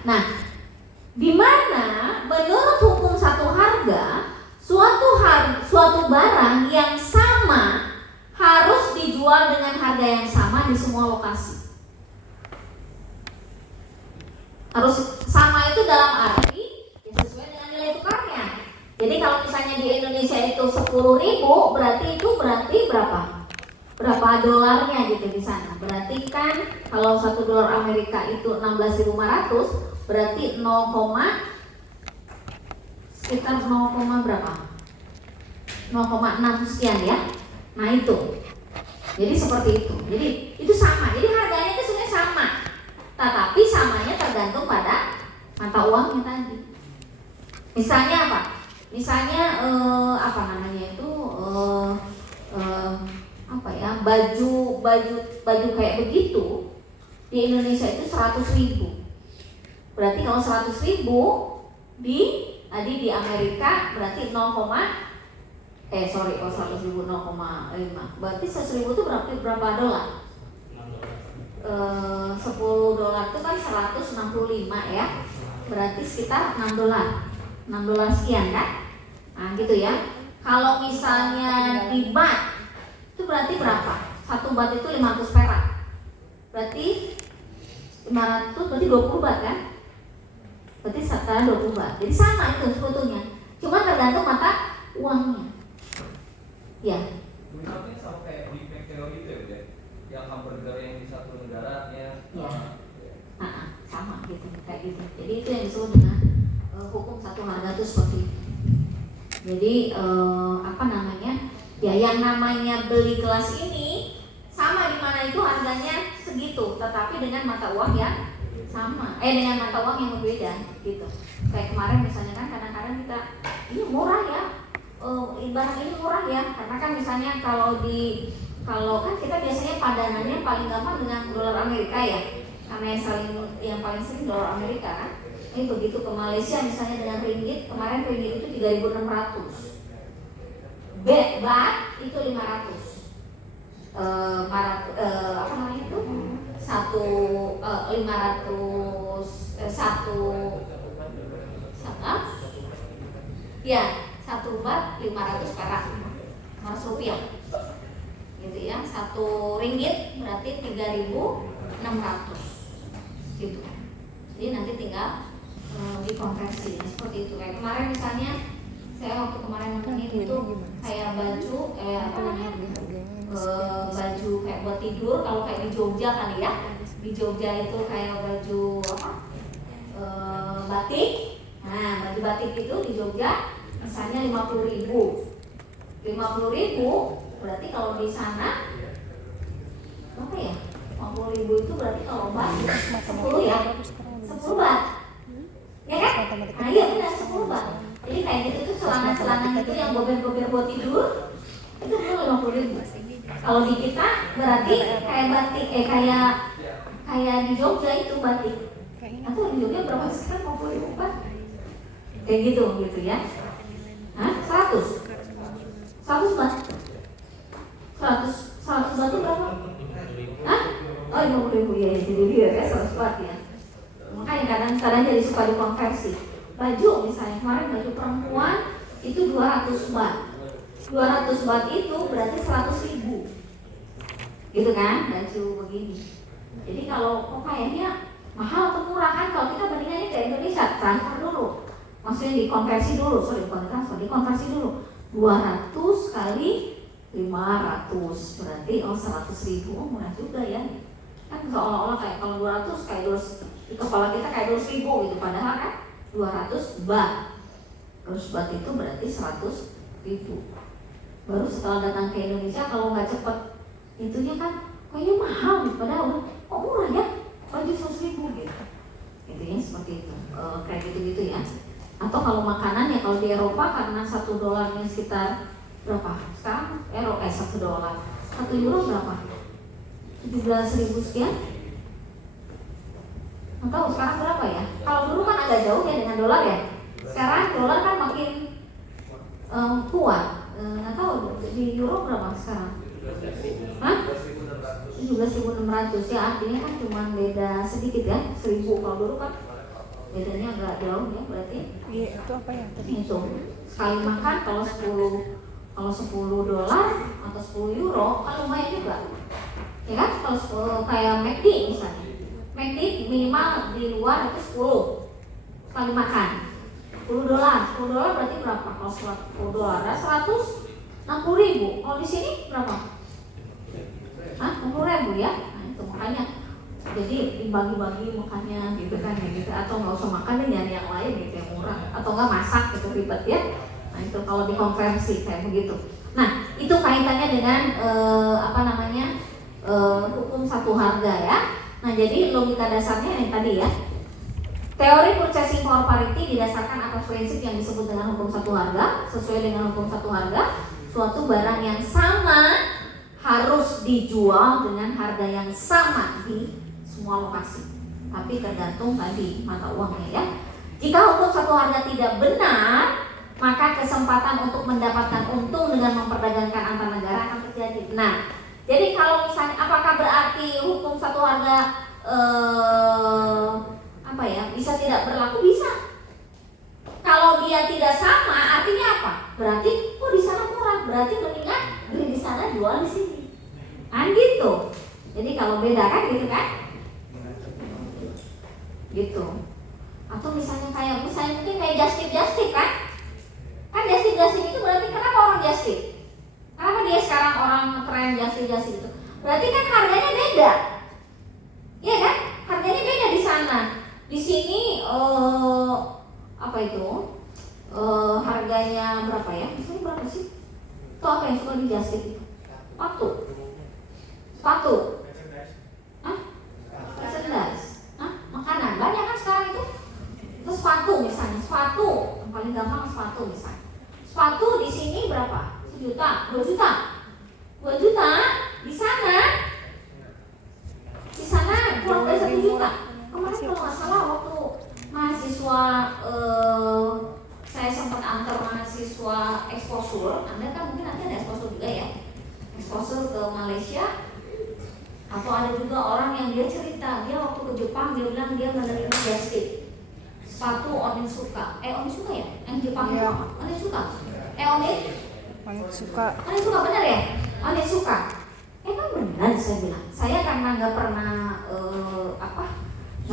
Nah, di mana menurut hukum satu harga, suatu barang yang sama harus dijual dengan harga yang sama di semua lokasi. Harus sama itu dalam arti ya sesuai dengan nilai tukarnya. Jadi kalau misalnya di Indonesia itu 10.000, berarti berapa? Berapa dolarnya gitu di sana. Berarti kan kalau 1 dolar Amerika itu 16.500, berarti sekitar 0, berapa? 0,6 sekian ya. Nah itu. Jadi seperti itu. Jadi itu sama. Jadi harganya itu sebenarnya sama. Tetapi samanya tergantung pada mata uangnya tadi. Misalnya apa? Misalnya baju kayak begitu di Indonesia itu 100.000. Berarti kalau 100.000 tadi di Amerika berarti 0,5. Berarti 100.000 itu berapa dolar? 10 dolar itu kan 165 ya. Berarti sekitar 6 dolar sekian kan? Nah gitu ya. Kalau misalnya di bat itu berarti berapa? 1 bat itu 500 perak. Berarti 500 berarti 20 bat kan? Berarti setara 20 bat. Jadi sama itu sebetulnya. Cuma tergantung mata uangnya. Ya. Misalnya sama kayak di PKO itu ya, yang hamburger yang di satu negara ya. Sama gitu kayak gitu. Jadi itu yang disebut dengan hukum satu harga itu seperti itu. Jadi ya yang namanya beli kelas ini sama di mana itu harganya segitu, tetapi dengan mata uang yang sama, dengan mata uang yang berbeda gitu. Kayak kemarin misalnya kan kadang-kadang kita ini murah ya, barang ini murah ya, karena kan misalnya kalau kan kita biasanya padanannya paling gampang dengan dolar Amerika ya, karena yang paling sering dolar Amerika kan. Ini begitu ke Malaysia misalnya dengan ringgit, kemarin ringgit itu 3.600, bat itu 500. Satu bat 500 perak, 500 rupiah gitu ya. 1 ringgit berarti 3.600 gitu. Jadi nanti tinggal dikonversi seperti itu. Kayak kemarin misalnya saya waktu kemarin nonton itu kayak baju baju kayak buat tidur, kalau kayak di Jogja kali ya, di Jogja itu kayak baju batik. Nah baju batik itu di Jogja misalnya 50.000, berarti kalau di sana apa ya, 50.000 itu berarti kalau bat 10 ya, 10 bat ya kan? Nah iya benar 10 bat. Jadi kayak gitu tuh celana itu yang gober-gober buat tidur itu dulu 50.000. Kalau di kita berarti kayak batik kayak di Jogja itu batik. Atau di Jogja berapa sekarang 50.000 bat? Kayak gitu ya. Hah? 100 bat. 100 bat itu berapa? Hah? Oh 50.000 ya, jadi dia ya 100 bat ya. Makanya kadang-kadang jadi suka dikonversi. Baju misalnya kemarin baju perempuan itu 200 bat. 200 bat itu berarti 100.000. Gitu kan, baju begini. Jadi kalau kayaknya mahal atau murah kan, kalau kita bandingannya ke Indonesia, transfer dulu. Maksudnya dikonversi dulu, dikonversi dulu. 200 kali 500 berarti 100.000. Oh murah juga ya. Kan seolah-olah kayak kalau 200 kayak di kepala kita kayak 200.000 gitu, padahal kan 200 bat. Terus bat itu berarti 100.000. Baru setelah datang ke Indonesia kalau nggak cepet itunya kan kayaknya mahal gitu, padahal kok murah ya baju 100.000 gitu. Intinya seperti itu, kayak gitu-gitu ya. Atau kalau makanan ya, kalau di Eropa karena 1 dolarnya sekitar berapa? Sekarang $1 1 euro berapa? 17.000 sekian. Nggak tahu sekarang berapa ya? Kalau dulu kan agak jauh ya dengan dolar ya. Sekarang dolar kan makin kuat. Nggak tahu di euro berapa sekarang? Hah? 17.600 ya, artinya kan cuma beda sedikit ya, 1.000. Kalau dulu kan bedanya agak jauh ya berarti. Iya, itu apa ya tadi? Itu sekali makan kalau 10 dolar atau 10 euro kan lumayan juga. Ya kan? Kalau 10 kayak McD misalnya. McD minimal di luar itu 10 sekali makan. 10 dolar berarti berapa? Kalau 10 dolar 160.000. Kalau di sini berapa? 60.000 ya. Nah, itu makanya jadi dibagi-bagi makannya gitu kan ya gitu, atau nggak usah makan deh nyari yang lain gitu yang murah, atau nggak masak gitu ribet ya. Nah itu kalau dikonversi kayak begitu. Nah itu kaitannya dengan hukum satu harga ya. Nah jadi logika dasarnya yang tadi ya, teori purchasing power parity didasarkan atas prinsip yang disebut dengan hukum satu harga. Sesuai dengan hukum satu harga, suatu barang yang sama harus dijual dengan harga yang sama di semua lokasi, tapi tergantung tadi mata uangnya ya. Jika hukum satu harga tidak benar, maka kesempatan untuk mendapatkan untung dengan memperdagangkan antar negara akan terjadi. Nah, jadi kalau misalnya apakah berarti hukum satu harga bisa tidak berlaku? Bisa. Kalau dia tidak sama, artinya apa? Berarti di sana murah, berarti mendingan beli di sana jual di sini. Kan gitu. Jadi kalau beda kan gitu kan? Gitu. Atau misalnya mungkin kayak Just Tip kan? Kan Just Tip itu berarti kenapa orang Just Tip? Kenapa dia sekarang orang tren Just Tip itu? Berarti kan harganya beda. Iya kan? Harganya beda di sana. Di sini harganya berapa ya? Misalnya berapa sih? Itu apa yang suka di Just Tip itu? Sepatu. Merchandise. Makanan. Banyak kan sekarang itu. Terus sepatu misalnya. Yang paling gampang sepatu misalnya. Sepatu di sini berapa? 1 juta, 2 juta. 2 juta di sana kurang dari 1 juta. Kemarin kalau nggak salah waktu mahasiswa saya sempat antar mahasiswa exposure. Anda kan mungkin nanti ada exposure juga ya. Exposure ke Malaysia. Atau ada juga orang yang dia cerita, dia waktu ke Jepang dia bilang dia menerima Just Tip sepatu Onitsuka. Onitsuka ya? Yang Jepang itu apa? Onitsuka. Onitsuka benar ya? Onitsuka. Kan benar saya bilang. Saya karena nggak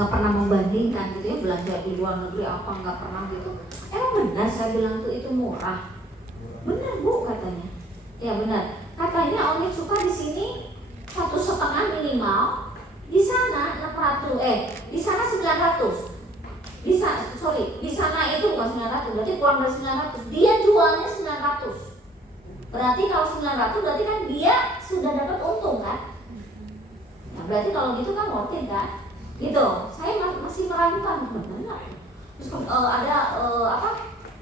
pernah membandingkan gitu ya, belanja di luar negeri apa nggak pernah gitu. Benar saya bilang tuh itu murah. Benar Bu katanya. Ya benar. Katanya Onitsuka di sini 1,5 minimal, di sana 600, di sana 900. Di sana itu bukan 900, berarti kurang dari 900. Dia jualnya 900. Berarti kalau 900 berarti kan dia sudah dapat untung kan? Nah, berarti kalau gitu kan worth it kan? Gitu. Saya masih meragukan benar. Terus ada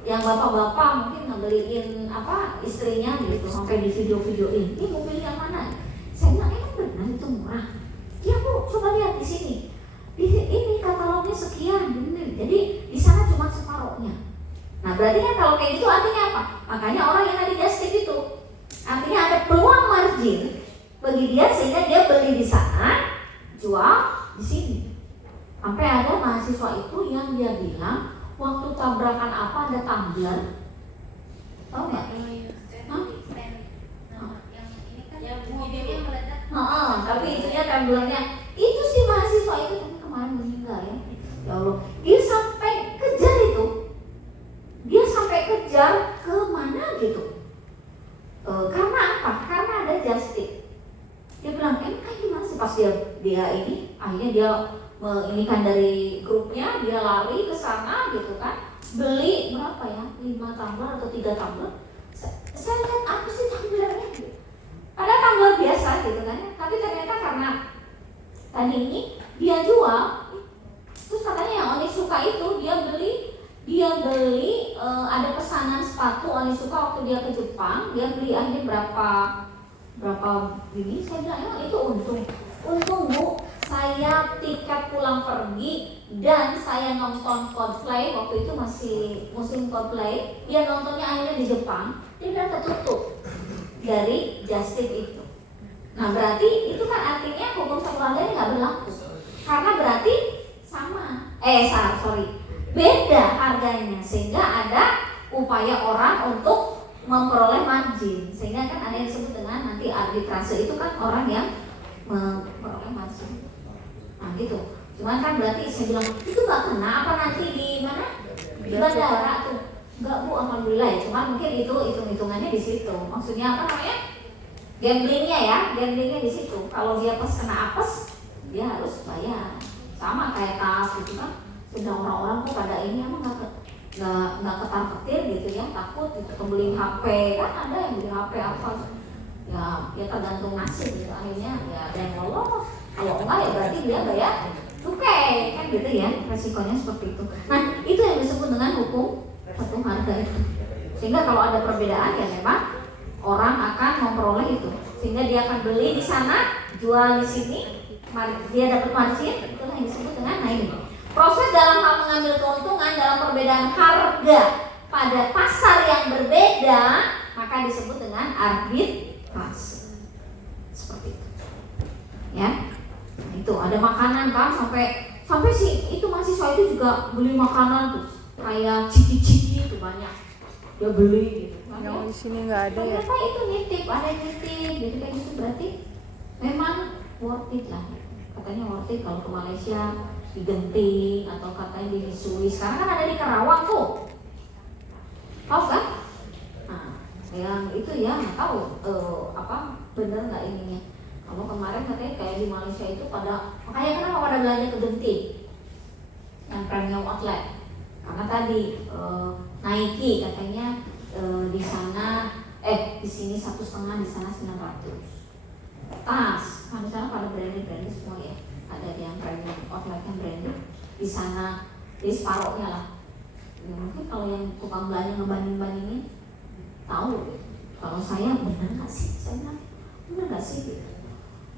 yang bapak-bapak mungkin ngebeliin istrinya gitu sampai di video-videoin. Ini mau pilih yang mana? Saya bilang benar itu murah. Ya Bu, coba lihat di sini. Ini katalognya sekian, bener. Jadi di sana cuma separuhnya. Nah berarti kan kalau kayak gitu artinya apa? Makanya orang yang tadi Just Tip itu artinya ada peluang margin bagi dia sehingga dia beli di sana, jual di sini. Sampai ada mahasiswa itu yang dia bilang waktu tabrakan apa ada tumbler, tahu nggak? Tapi itunya tumblernya itu si mahasiswa itu kemarin meninggal ya. Ya Allah, dia sampai kejar ke mana gitu. Karena apa? Karena ada Just Tip. Dia bilang gimana sih pas dia ini akhirnya dia menginginkan dari grupnya, dia lari ke sana gitu kan, beli berapa ya, 5 tumbler atau 3 tumbler. Saya lihat apa sih tumblernya gitu. Ada tumbler biasa gitu kan, tapi ternyata karena tadi ini dia jual, terus katanya yang Onitsuka itu dia beli ada pesanan sepatu Onitsuka waktu dia ke Jepang, dia beli akhirnya berapa ini. Saya bilang itu untung Bu, saya tiket pulang pergi dan saya nonton Coldplay waktu itu masih musim Coldplay. Dia nontonnya akhirnya di Jepang, dia bilang ketutup dari Just Tip itu. Nah berarti itu kan artinya hukum satu harga ini nggak berlaku, karena berarti sama. beda harganya, sehingga ada upaya orang untuk memperoleh margin, sehingga kan ada yang disebut dengan nanti arbitrase, itu kan orang yang memperoleh margin. Nah gitu. Cuman kan berarti saya bilang itu nggak kena apa nanti di mana di bandara tuh? Nggak Bu, alhamdulillah ya. Cuman mungkin itu hitung-hitungannya di situ. Maksudnya apa namanya? Gamblingnya di situ. Kalau dia pas kena apes, dia harus bayar. Sama kayak tas gitu kan. Sudah orang-orang kok pada ini emang nggak ketar-ketir gitu ya, takut gitu beli HP, kan ada yang beli HP apa ya tergantung nasib gitu, akhirnya ya ada yang lolos, kalau enggak ya berarti dia bayar cukai kan gitu ya, resikonya seperti itu. Nah itu yang disebut dengan hukum satu harga itu, sehingga kalau ada perbedaan ya memang orang akan memperoleh itu, sehingga dia akan beli di sana, jual di sini, dia dapat margin, itulah yang disebut dengan ini. Proses dalam hal mengambil keuntungan dalam perbedaan harga pada pasar yang berbeda maka disebut dengan arbitrase. Seperti itu. Ya. Nah, itu ada makanan kan sampai sih itu mahasiswa itu juga beli makanan tuh kayak ciki-ciki itu banyak. Dia beli gitu. Yang di sini nggak ada ya. Ternyata itu nitip, ada yang nitip gitu kayak gitu, berarti memang worth it lah. Katanya worth it kalau ke Malaysia di Genting atau katanya di Swiss, sekarang kan ada di Karawang tuh, tahu kan? Nah, yang itu ya nggak tahu apa bener nggak ininya. Kalau kemarin katanya kayak di Malaysia itu makanya kenapa pada belanja ke Genting yang premium outlet, karena tadi Nike katanya di sana di sini 1,5, di sana 900. Tas, kan di sana pada branded semua ya. Ada yang premium outlet yang branded di sana, di separohnya lah. Ya, mungkin kalau yang tukang belanja ngebanding-bandingin tahu gitu. Kalau saya benar nggak sih? Saya bilang benar nggak sih? Gitu.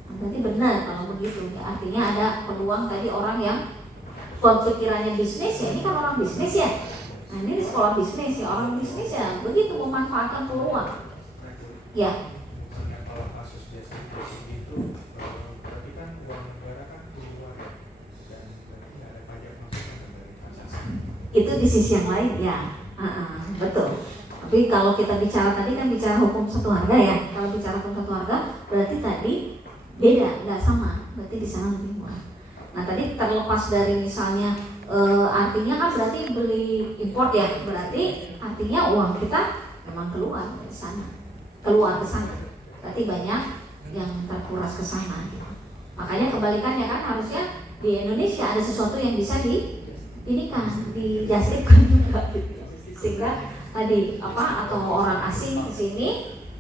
Nah, berarti benar kalau begitu. Ya, artinya ada peluang tadi orang yang pikirannya bisnis ya, ini kan orang bisnis ya. Nah ini di sekolah bisnis ya, orang bisnis ya begitu memanfaatkan peluang. Ya. Kalau kasus biasa itu berarti kan uang negara kan keluar dan berarti nggak ada pajak masukan dari transaksi. Itu di sisi yang lain ya, betul. Tapi kalau kita bicara tadi kan bicara hukum satu harga ya. Kalau bicara hukum satu harga berarti tadi beda, nggak sama. Berarti di sana lebih murah. Nah tadi terlepas dari misalnya artinya kan berarti beli import ya, berarti artinya uang kita memang keluar dari sana, keluar ke sana. Berarti banyak yang terkuras ke sana. Makanya kebalikannya kan harusnya di Indonesia ada sesuatu yang bisa dijastifkan juga gitu. Sehingga tadi atau orang asing ke sini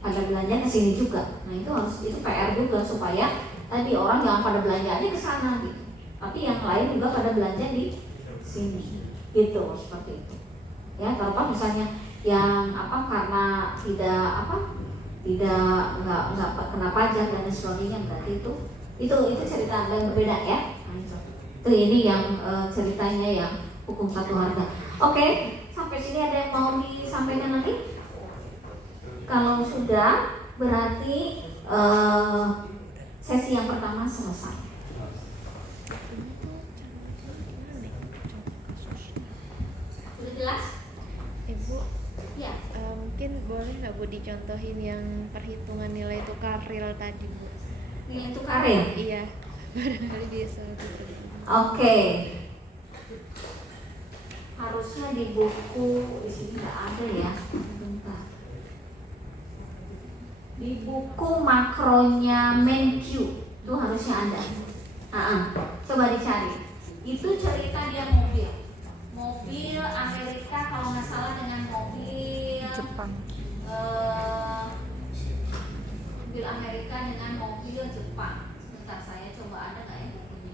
pada belanja ke sini juga. Nah itu PR juga supaya tadi orang jangan pada belanja aja ke sana gitu. Tapi yang lain juga pada belanja di sini. Gitu seperti itu. Ya, terlepas misalnya yang karena nggak kena pajak dan sebagainya, berarti itu cerita yang berbeda ya. Itu ini yang ceritanya yang hukum satu harga. Oke, sampai sini ada yang mau disampaikan lagi? Kalau sudah berarti sesi yang pertama selesai. Sudah jelas? Ibu, Ya. mungkin boleh nggak Bu dicontohin yang perhitungan nilai tukar real tadi Bu? Nilai tukar ya? Iya, barangkali bisa. Oke. Harusnya di buku di sini nggak ada ya. Bentar. Di buku makronya MenQ itu harusnya ada. Coba dicari. Itu cerita dia mobil Amerika kalau nggak salah dengan mobil Jepang. Mobil Amerika dengan mobil Jepang. Sebentar saya coba ada nggak ya bukunya.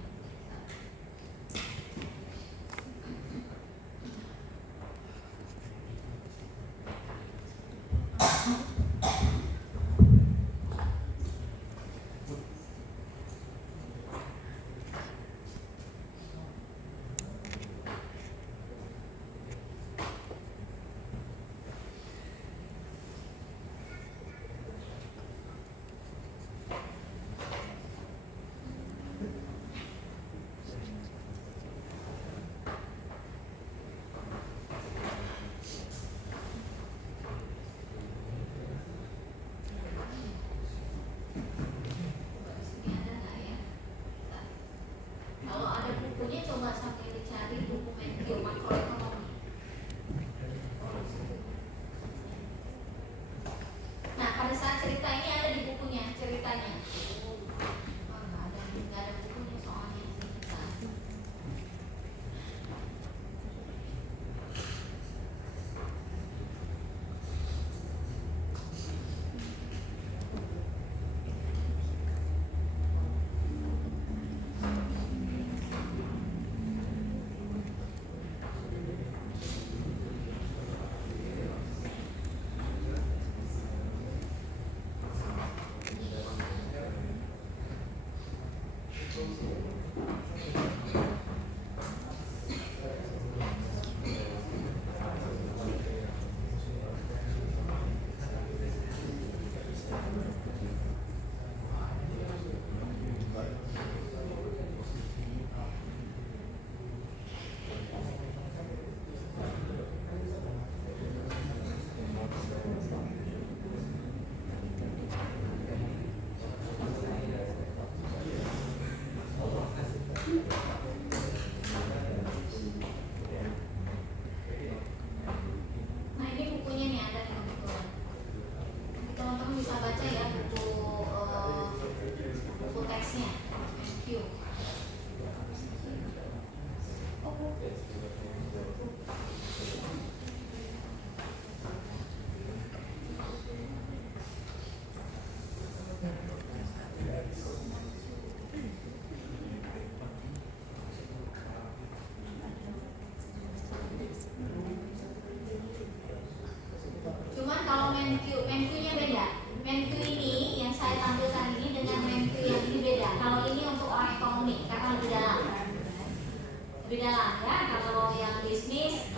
lah ya. Kalau yang bisnis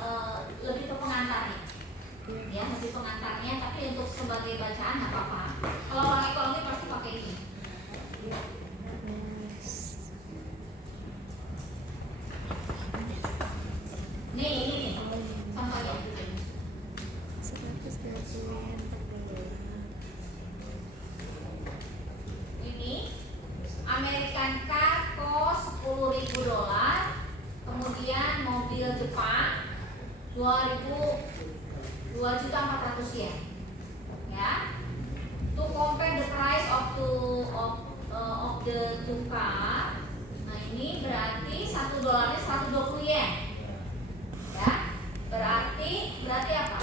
lebih ke pengantarnya, ya lebih pengantarnya. Tapi untuk sebagai bacaan nggak apa-apa. Kalau orang ekonomi pasti pakai ini. Nih ini nih contohnya. 120 yen per dolar. Ini American car cost $10.000, kemudian mobil Jepang 2.400 yen. Ya. To compare the price of the two car. Nah, ini berarti $1 120 yen. Ya. Berarti apa?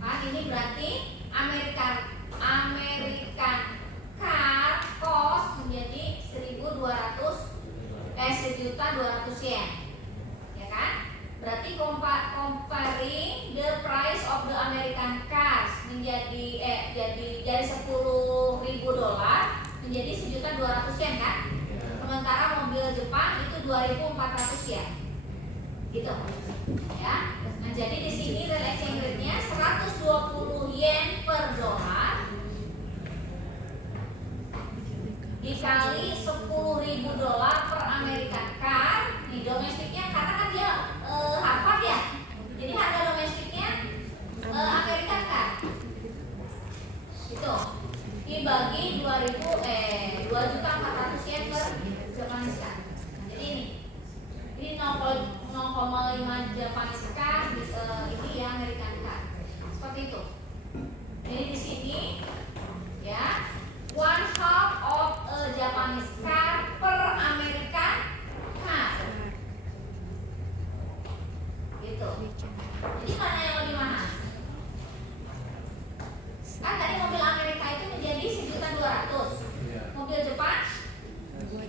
Kan ini berarti American car cost menjadi 1.200 yen, ya kan? Berarti comparing the price of the American cars jadi $10.000 menjadi 1.200 yen kan? Sementara mobil Jepang itu 2.400 yen, gitu, ya. Nah, jadi di sini real exchange rate-nya 120 yen per dolar dikali $10.000 per American car. Nih domestiknya karena kan dia Harvard ya, jadi harga domestiknya American car itu dibagi 2.400 yen per Japanese car. Jadi ini 0,5 Japanese car, ini ya American car, seperti itu. Jadi di sini ya 1/2 of a Japanese car per American car, gitu. Jadi mana yang lebih mahal? Kan tadi mobil Amerika itu menjadi 1.200.000, mobil Jepang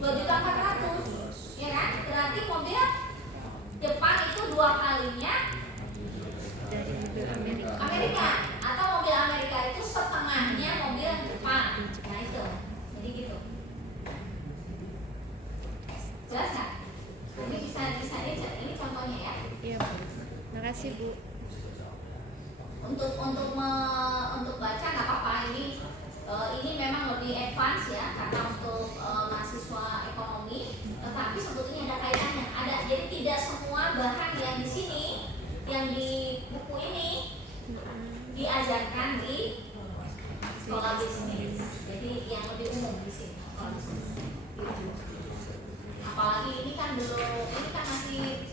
2.400.000, ya kan? Berarti mobil Jepang itu 2 kalinya Dari mobil Amerika, atau mobil Amerika itu setengahnya mobil Jepang. Nah itu, jadi gitu. Jelas nggak? Nanti bisa ini contohnya ya. Iya, Bu. Makasih, Bu. Untuk baca nggak apa-apa, ini memang lebih advance ya karena untuk mahasiswa ekonomi, tetapi sebetulnya ada kaitannya. Jadi tidak semua bahan yang di sini, yang di buku ini diajarkan di sekolah bisnis. Jadi yang lebih umum di sini. Apalagi ini kan masih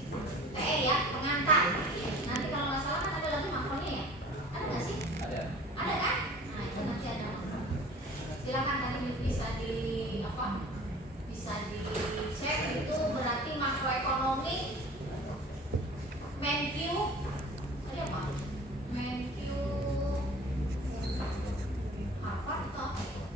PR ya, pengantar. Nanti kalau nggak salah kan ada lagi makronya ya. Ada nggak sih? Ada. Ada kan? Nah itu nanti ada makro. Silakan tadi bisa dicek. Itu berarti makroekonomi MenQ tadi apa? MenQ apa atau apa?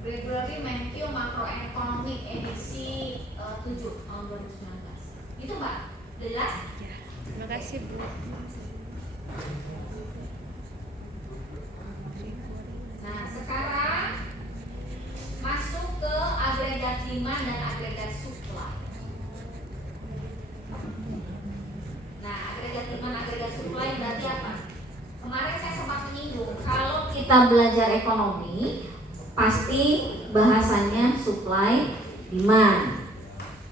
Gregory MenQ Makroekonomik edisi 7 tahun 2019. Itu Mbak, jelas? Ya. Makasih, Bu. Nah sekarang masuk ke agregat demand dan agregat supply. Nah agregat demand, agregat supply berarti apa? Kemarin saya sempat menyinggung kalau kita belajar ekonomi pasti bahasannya supply demand,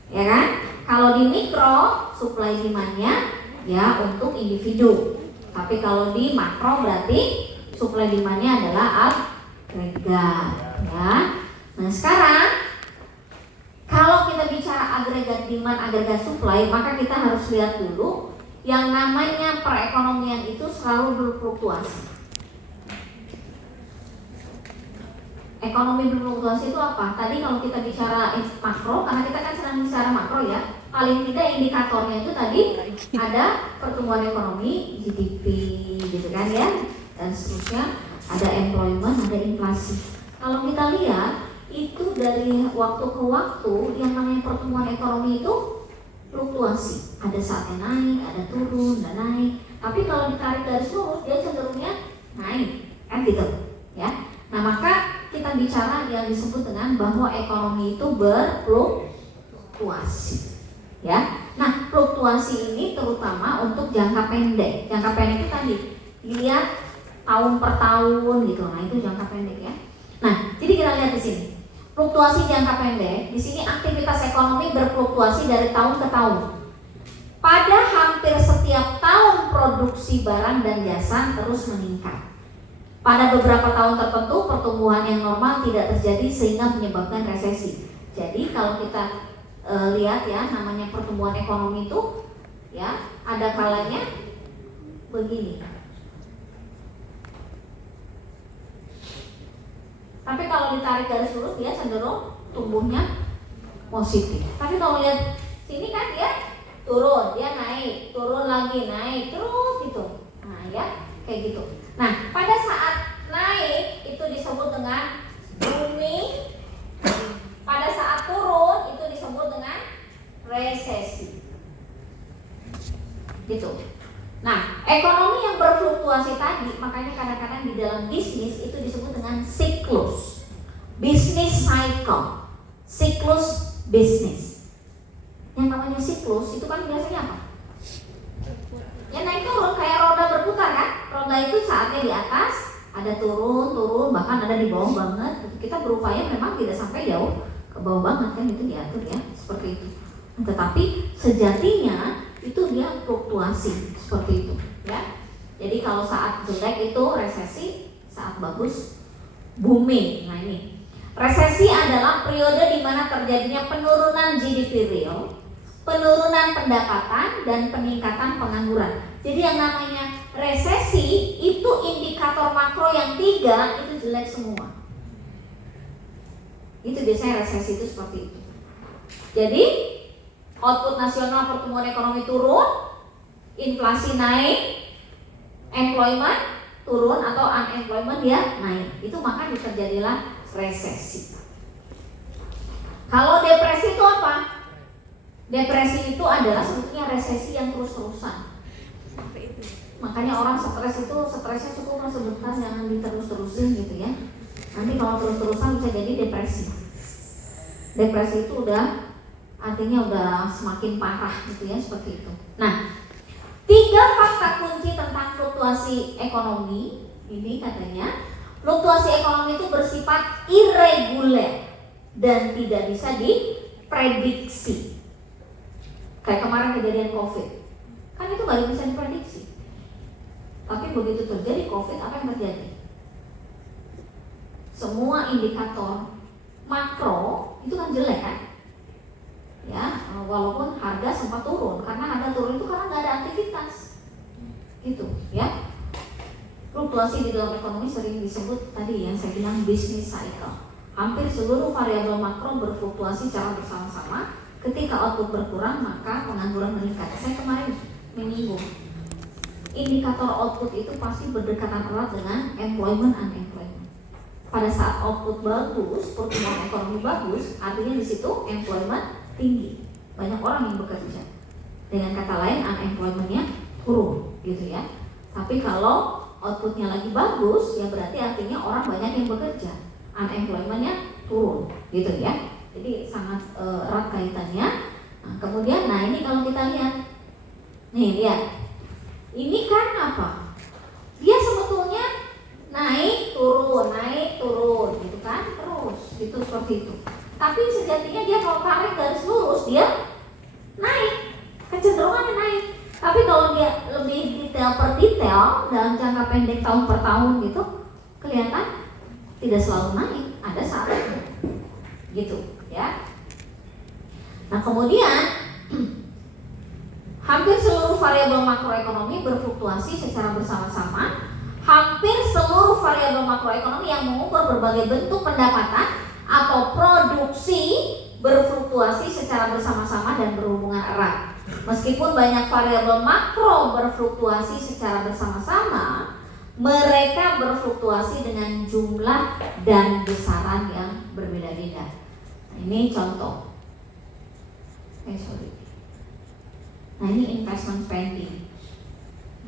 ya kan? Kalau di mikro supply demandnya ya untuk individu, tapi kalau di makro berarti supply demandnya adalah agregat, ya. Nah sekarang kalau kita bicara agregat demand, agregat supply, maka kita harus lihat dulu yang namanya perekonomian itu selalu berfluktuasi. Ekonomi berfluktuasi itu apa? Tadi kalau kita bicara makro, karena kita kan sedang bicara makro ya, paling tidak indikatornya itu tadi ada pertumbuhan ekonomi, GDP gitu kan ya. dan seterusnya, ada employment, ada inflasi. Kalau kita lihat itu dari waktu ke waktu yang namanya pertumbuhan ekonomi itu fluktuasi. Ada saatnya naik, ada turun, dan naik. Tapi kalau ditarik garis lurus dia cenderungnya naik, kan gitu, ya. Nah maka kita bicara yang disebut dengan bahwa ekonomi itu berfluktuasi, ya. Nah fluktuasi ini terutama untuk jangka pendek. Jangka pendek itu tadi dilihat tahun per tahun gitu. Nah itu jangka pendek ya. Nah jadi kita lihat di sini fluktuasi jangka pendek. Di sini aktivitas ekonomi berfluktuasi dari tahun ke tahun. Pada hampir setiap tahun produksi barang dan jasa terus meningkat. Pada beberapa tahun tertentu pertumbuhan yang normal tidak terjadi sehingga menyebabkan resesi. Jadi kalau kita lihat ya namanya pertumbuhan ekonomi itu ya ada kalanya begini. Tapi kalau ditarik garis lurus dia cenderung tumbuhnya positif. Tapi kalau lihat sini kan dia turun, dia naik, turun lagi, naik terus gitu. Nah ya kayak gitu. Nah pada saat naik itu disebut dengan booming. Pada saat turun itu disebut dengan resesi. Gitu. Nah, ekonomi yang berfluktuasi tadi, makanya kadang-kadang di dalam bisnis itu disebut dengan siklus. Business cycle. Siklus bisnis. Yang namanya siklus itu kan biasanya apa? Ya naik turun kayak roda berputar kan? Roda itu saatnya di atas, ada turun, bahkan ada di bawah banget. Kita berupaya memang tidak sampai jauh ke bawah banget kan, itu diatur ya seperti itu. Tetapi sejatinya itu dia fluktuasi seperti itu ya. Jadi kalau saat jelek itu resesi, saat bagus booming. Nah ini resesi adalah periode di mana terjadinya penurunan GDP real, penurunan pendapatan dan peningkatan pengangguran. Jadi yang namanya resesi itu indikator makro yang 3 itu jelek semua. Itu biasanya resesi itu seperti itu. Jadi output nasional pertumbuhan ekonomi turun, inflasi naik, employment turun atau unemployment dia naik. Itu maka terjadilah resesi. Kalau depresi itu apa? Depresi itu adalah sebetulnya resesi yang terus-terusan. Makanya orang stres itu stresnya cukup sebentar, jangan diterus-terusin gitu ya. Nanti kalau terus-terusan bisa jadi depresi. Depresi itu udah artinya udah semakin parah gitu ya, seperti itu. Nah, 3 fakta kunci tentang fluktuasi ekonomi ini katanya, fluktuasi ekonomi itu bersifat irreguler dan tidak bisa diprediksi. Kayak kemarin kejadian COVID, kan itu nggak bisa diprediksi. Tapi begitu terjadi COVID, apa yang terjadi? Semua indikator makro itu kan jelek kan? Ya, walaupun harga sempat turun, karena harga turun itu karena nggak ada aktivitas, gitu ya. Fluktuasi di dalam ekonomi sering disebut tadi yang saya bilang business cycle. Hampir seluruh variabel makro berfluktuasi secara bersama-sama. Ketika output berkurang, maka pengangguran meningkat. Saya kemarin menyinggung indikator output itu pasti berdekatan erat dengan employment unemployment. Pada saat output bagus, pertumbuhan ekonomi bagus, artinya di situ employment tinggi, banyak orang yang bekerja. Dengan kata lain, unemployment-nya turun, gitu ya. Tapi kalau outputnya lagi bagus, ya berarti artinya orang banyak yang bekerja, unemployment-nya turun, gitu ya. Jadi sangat erat kaitannya. Nah, kemudian, nah ini kalau kita lihat, nih lihat, ini kan apa? Dia sebetulnya naik turun, gitu kan, terus, gitu seperti itu. Tapi sejatinya dia kalau tarik garis lurus dia naik, kecenderungannya naik. Tapi kalau dia lebih detail per detail dalam jangka pendek tahun per tahun gitu, kelihatan tidak selalu naik, ada saatnya, gitu ya. Nah kemudian hampir seluruh variabel makroekonomi berfluktuasi secara bersama-sama. Hampir seluruh variabel makroekonomi yang mengukur berbagai bentuk pendapatan atau produksi berfluktuasi secara bersama-sama dan berhubungan erat. Meskipun banyak variabel makro berfluktuasi secara bersama-sama, mereka berfluktuasi dengan jumlah dan besaran yang berbeda-beda. Ini contoh. Nah ini investment spending.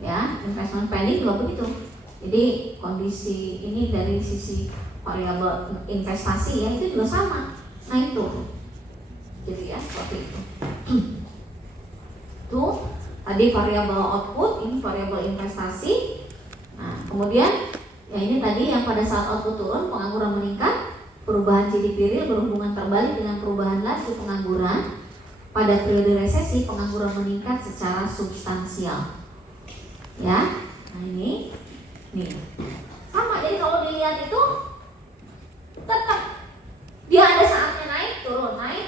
Ya, investment spending juga begitu. Jadi kondisi ini dari sisi variabel investasi ya itu juga sama, naik turun. Jadi ya seperti itu. Tuh tadi variabel output, ini variabel investasi. Nah, kemudian ya ini tadi yang pada saat output turun, pengangguran meningkat, perubahan GDP real berhubungan terbalik dengan perubahan laju pengangguran. Pada periode resesi, pengangguran meningkat secara substansial. Ya, nah ini nih sama. Jadi kalau dilihat itu tetap dia ada saatnya naik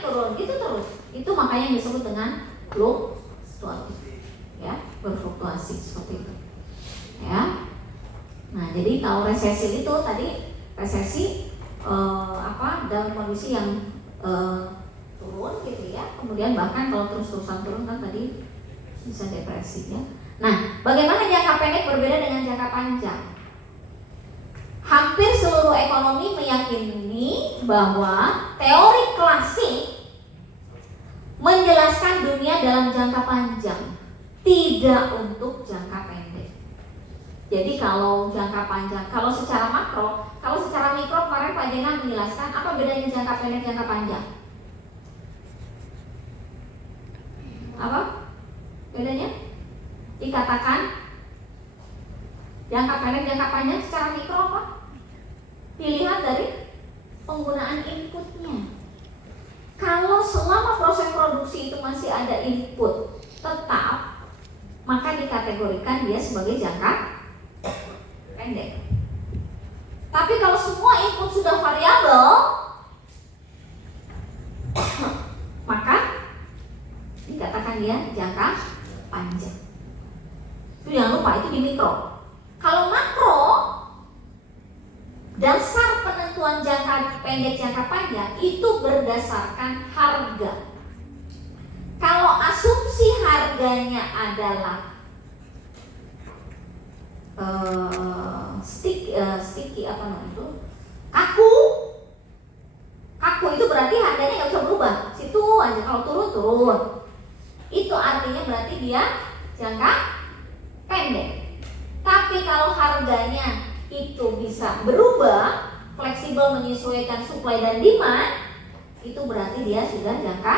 turun gitu terus. Itu makanya yang disebut dengan fluktuatif. Ya, berfluktuasi seperti itu. Ya. Nah, jadi kalau resesi itu tadi resesi dalam kondisi yang turun gitu ya. Kemudian bahkan kalau terus-terusan turun kan tadi bisa depresi ya. Nah, bagaimana jangka pendek berbeda dengan jangka panjang? Hampir seluruh ekonomi meyakini bahwa teori klasik menjelaskan dunia dalam jangka panjang, tidak untuk jangka pendek. Jadi kalau jangka panjang, kalau secara makro, kalau secara mikro kemarin Pak Jena menjelaskan apa bedanya jangka pendek jangka panjang? Apa bedanya? Dikatakan jangka pendek jangka panjang secara mikro apa? Dilihat dari penggunaan inputnya. Kalau selama proses produksi itu masih ada input tetap, maka dikategorikan dia sebagai jangka pendek. Tapi kalau semua input sudah variabel, maka dikatakan dia jangka panjang. Itu jangan lupa, itu di mikro. Kalau makro, dasar penentuan jangka pendek jangka panjang itu berdasarkan harga. Kalau asumsi harganya adalah sticky apa namanya itu, kaku itu berarti harganya nggak bisa berubah, situ aja. Kalau turun, itu artinya berarti dia jangka pendek. Tapi kalau harganya itu bisa berubah, fleksibel menyesuaikan supply dan demand, itu berarti dia sudah jangka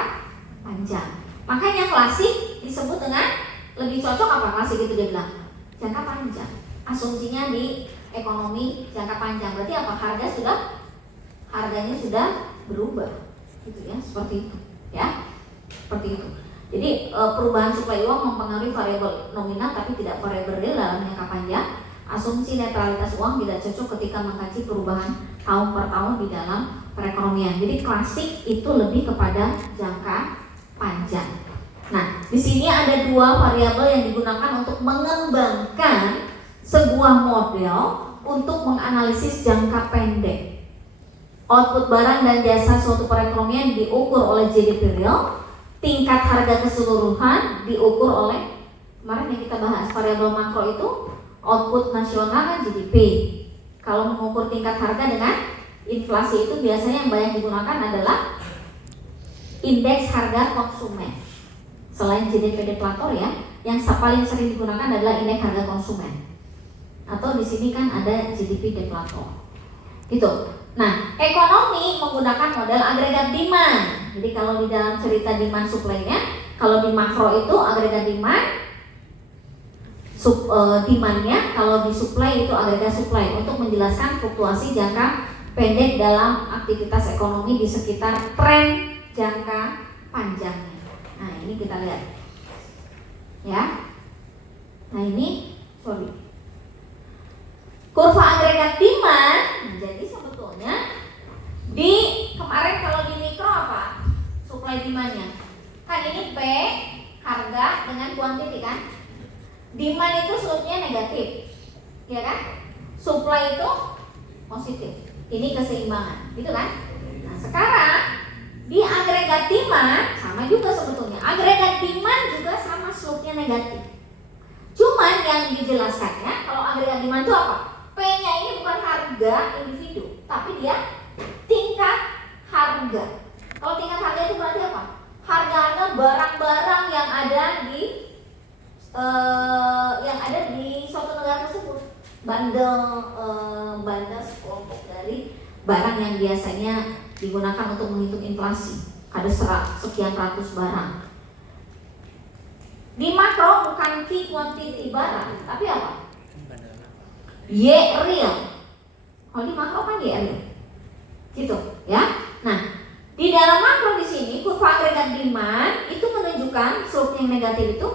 panjang. Makanya klasik disebut dengan, lebih cocok apa klasik itu dia bilang? Jangka panjang. Asumsinya di ekonomi jangka panjang berarti apa? Harganya sudah berubah, gitu ya, seperti itu, ya, seperti itu. Jadi perubahan suplai uang mempengaruhi variabel nominal tapi tidak variabel real dalam jangka panjang. Asumsi netralitas uang tidak cocok ketika mengkaji perubahan tahun per tahun di dalam perekonomian. Jadi klasik itu lebih kepada jangka panjang. Nah, di sini ada dua variabel yang digunakan untuk mengembangkan sebuah model untuk menganalisis jangka pendek. Output barang dan jasa suatu perekonomian diukur oleh GDP real, tingkat harga keseluruhan diukur oleh, kemarin yang kita bahas variabel makro itu output nasional kan GDP. Kalau mengukur tingkat harga dengan inflasi itu biasanya yang banyak digunakan adalah indeks harga konsumen. Selain GDP deflator ya, yang paling sering digunakan adalah indeks harga konsumen. Atau di sini kan ada GDP deflator. Gitu. Nah, ekonomi menggunakan model agregat demand. Jadi kalau di dalam cerita demand supply-nya, kalau di makro itu agregat demand, demand-nya, kalau di supply itu agregat supply untuk menjelaskan fluktuasi jangka pendek dalam aktivitas ekonomi di sekitar tren jangka panjangnya. Nah, ini kita lihat. Ya. Nah, ini kurva agregat demand. Jadi sebetulnya di kemarin kalau di mikro apa? Supply demand-nya. Kan ini P harga dengan kuantiti kan? Demand itu slope-nya negatif. Ya kan? Supply itu positif. Ini keseimbangan, gitu kan? Nah, sekarang di agregat demand sama juga sebetulnya. Agregat demand juga sama slope-nya negatif. Cuma Cuman yang dijelaskannya kalau agregat demand itu apa? P-nya ini bukan harga individu, tapi dia tingkat harga. Kalau tingkat harga itu berarti apa? Harga-harga barang-barang yang ada di suatu negara tersebut. Bundle sekelompok dari barang yang biasanya digunakan untuk menghitung inflasi. Ada sekian ratus barang. Di makro bukan key quantity barang, tapi apa? Y real. Kalau di makro kan Y real. Gitu, ya. Nah, di dalam makro di sini kurva agregat demand itu menunjukkan slope yang negatif itu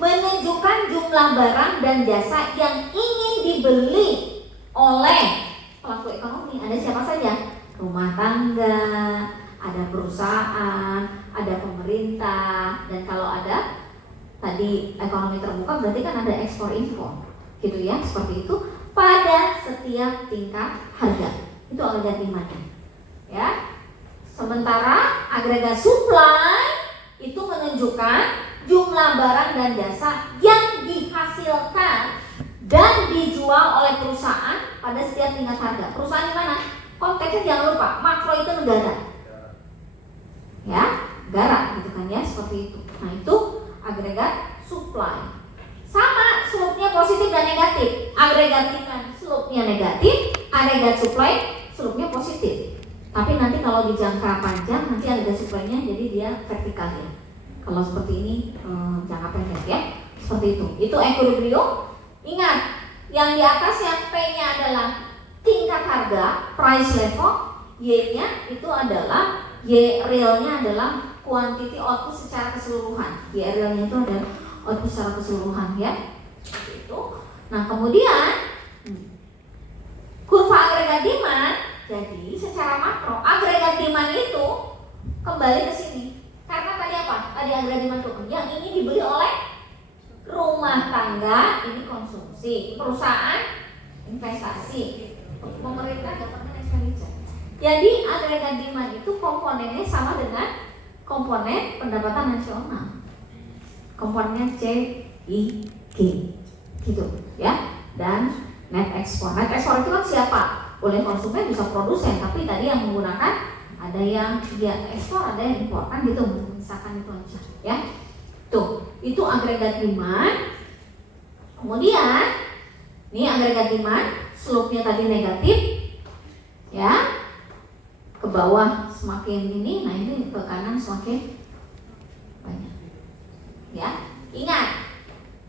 menunjukkan jumlah barang dan jasa yang ingin dibeli oleh pelaku ekonomi. Ada siapa saja? Rumah tangga, ada perusahaan, ada pemerintah, dan kalau ada tadi ekonomi terbuka berarti kan ada ekspor impor, gitu ya, seperti itu pada setiap tingkat harga. Itu agregat demand-nya, ya. Sementara agregat supply itu menunjukkan jumlah barang dan jasa yang dihasilkan dan dijual oleh perusahaan pada setiap tingkat harga. Perusahaan di mana? Konteksnya jangan lupa, makro itu negara, ya, negara, gitu kan ya, seperti itu. Nah itu agregat supply. Sama, slope-nya positif dan negatif. Agregat demand slope-nya negatif, agregat supply slope-nya positif. Tapi nanti kalau di jangka panjang nanti agregat supply-nya jadi dia vertikal ya. Kalau seperti ini jangka pendek ya, seperti itu. Itu equilibrium. Ingat, yang di atasnya P-nya adalah tingkat harga, price level. Y-nya itu adalah Y real-nya adalah quantity output secara keseluruhan. Y real-nya itu adalah output secara keseluruhan ya. Seperti itu. Nah, kemudian kurva agregat demand. Jadi secara makro agregat demand itu kembali ke sini. Karena tadi apa? Tadi agregat demand itu yang ini dibeli oleh rumah tangga, ini konsumsi, perusahaan investasi, pemerintah government expenditure. Jadi agregat demand itu komponennya sama dengan komponen pendapatan nasional. Komponennya C, I, G, gitu ya. Dan net ekspor. Net ekspor itu kan siapa? Boleh konsumen, bisa produsen, tapi tadi yang menggunakan ada yang dia ekspor, ada yang impor, kan gitu, misalkan itu aja ya. Tuh, itu agregat demand. Kemudian ini agregat demand, slope-nya tadi negatif ya. Ke bawah semakin ini, nah ini ke kanan semakin banyak. Ya, ingat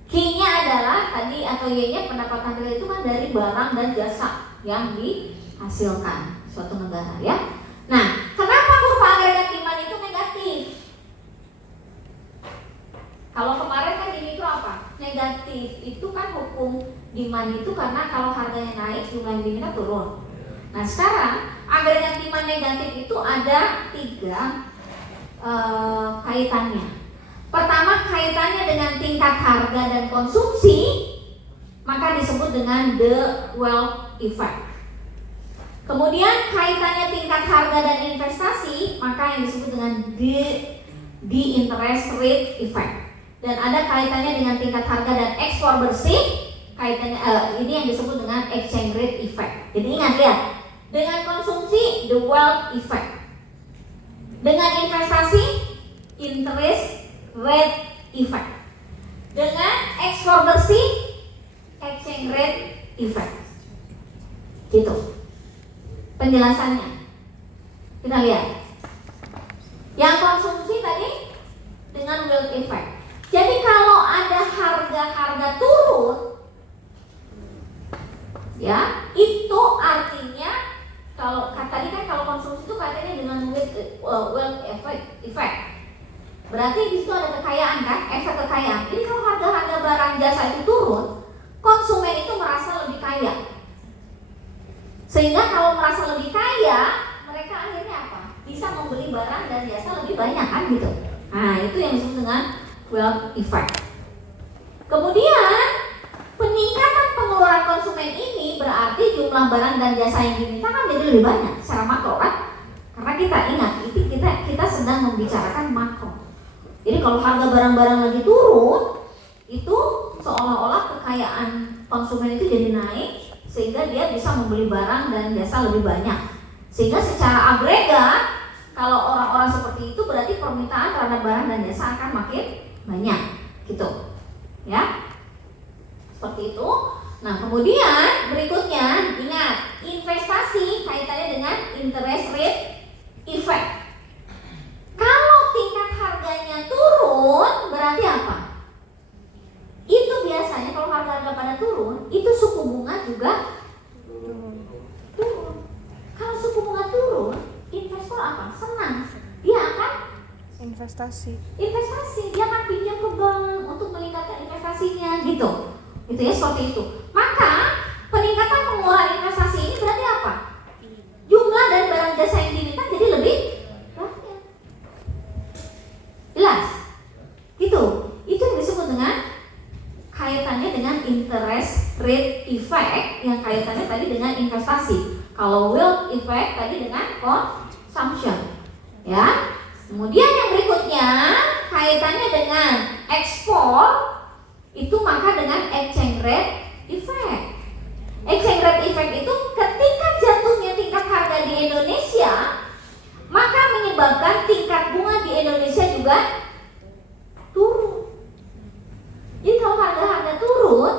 Q-nya adalah tadi atau Y-nya pendapatan real itu kan dari barang dan jasa yang dihasilkan suatu negara ya. Nah, kenapa kurva agregat demand itu negatif? Kalau kemarin kan ini itu apa? Negatif itu kan hukum demand itu karena kalau harganya naik jumlah yang diminta turun. Nah sekarang agregat demand negatif itu ada 3 kaitannya. Pertama kaitannya dengan tingkat harga dan konsumsi, maka disebut dengan the wealth effect. Kemudian kaitannya tingkat harga dan investasi, maka yang disebut dengan the interest rate effect. Dan ada kaitannya dengan tingkat harga dan ekspor bersih, kaitannya ini yang disebut dengan exchange rate effect. Jadi ingat lihat, dengan konsumsi the wealth effect, dengan investasi interest rate effect, dengan ekspor bersih exchange rate effect. Gitu penjelasannya. Kita lihat. Yang konsumsi tadi dengan wealth effect. Jadi kalau ada harga-harga turun, ya itu artinya kalau tadi kan kalau konsumsi itu katanya dengan wealth effect. Berarti di situ ada kekayaan kan, efek kekayaan. Jadi kalau harga-harga barang jasa itu turun, konsumen itu merasa lebih kaya. Sehingga kalau merasa lebih kaya, mereka akhirnya apa? Bisa membeli barang dan jasa lebih banyak kan gitu. Nah itu yang disebut dengan wealth effect. Kemudian peningkatan pengeluaran konsumen ini berarti jumlah barang dan jasa yang diminta kan jadi lebih banyak secara makro kan? Karena kita ingat itu kita sedang membicarakan makro. Jadi kalau harga barang-barang lagi turun, itu seolah-olah kekayaan konsumen itu jadi naik sehingga dia bisa membeli barang dan jasa lebih banyak. Sehingga secara agregat kalau orang-orang seperti itu berarti permintaan terhadap barang dan jasa akan makin banyak, gitu. Ya. Seperti itu. Nah, kemudian berikutnya ingat, investasi kaitannya dengan interest rate effect. Kalau tingkat harganya turun, berarti apa? Itu biasanya kalau harga-harga pada turun, itu suku bunga juga turun. Kalau suku bunga turun, investor apa? Senang. Dia akan investasi, dia akan pinjam ke bank untuk meningkatkan investasinya, gitu. Itu ya, seperti itu. Maka peningkatan pengeluaran investasi ini berarti apa? Jumlah dan barang jasa yang diminta jadi lebih banyak. Jelas? Gitu. Itu yang disebut dengan kaitannya dengan interest rate effect, yang kaitannya tadi dengan investasi. Kalau wealth effect tadi dengan consumption. Ya. Kemudian yang berikutnya kaitannya dengan ekspor, itu maka dengan exchange rate effect. Exchange rate effect itu ketika jatuhnya tingkat harga di Indonesia, maka menyebabkan tingkat bunga di Indonesia juga turun. Jadi kalau harga-harga turun,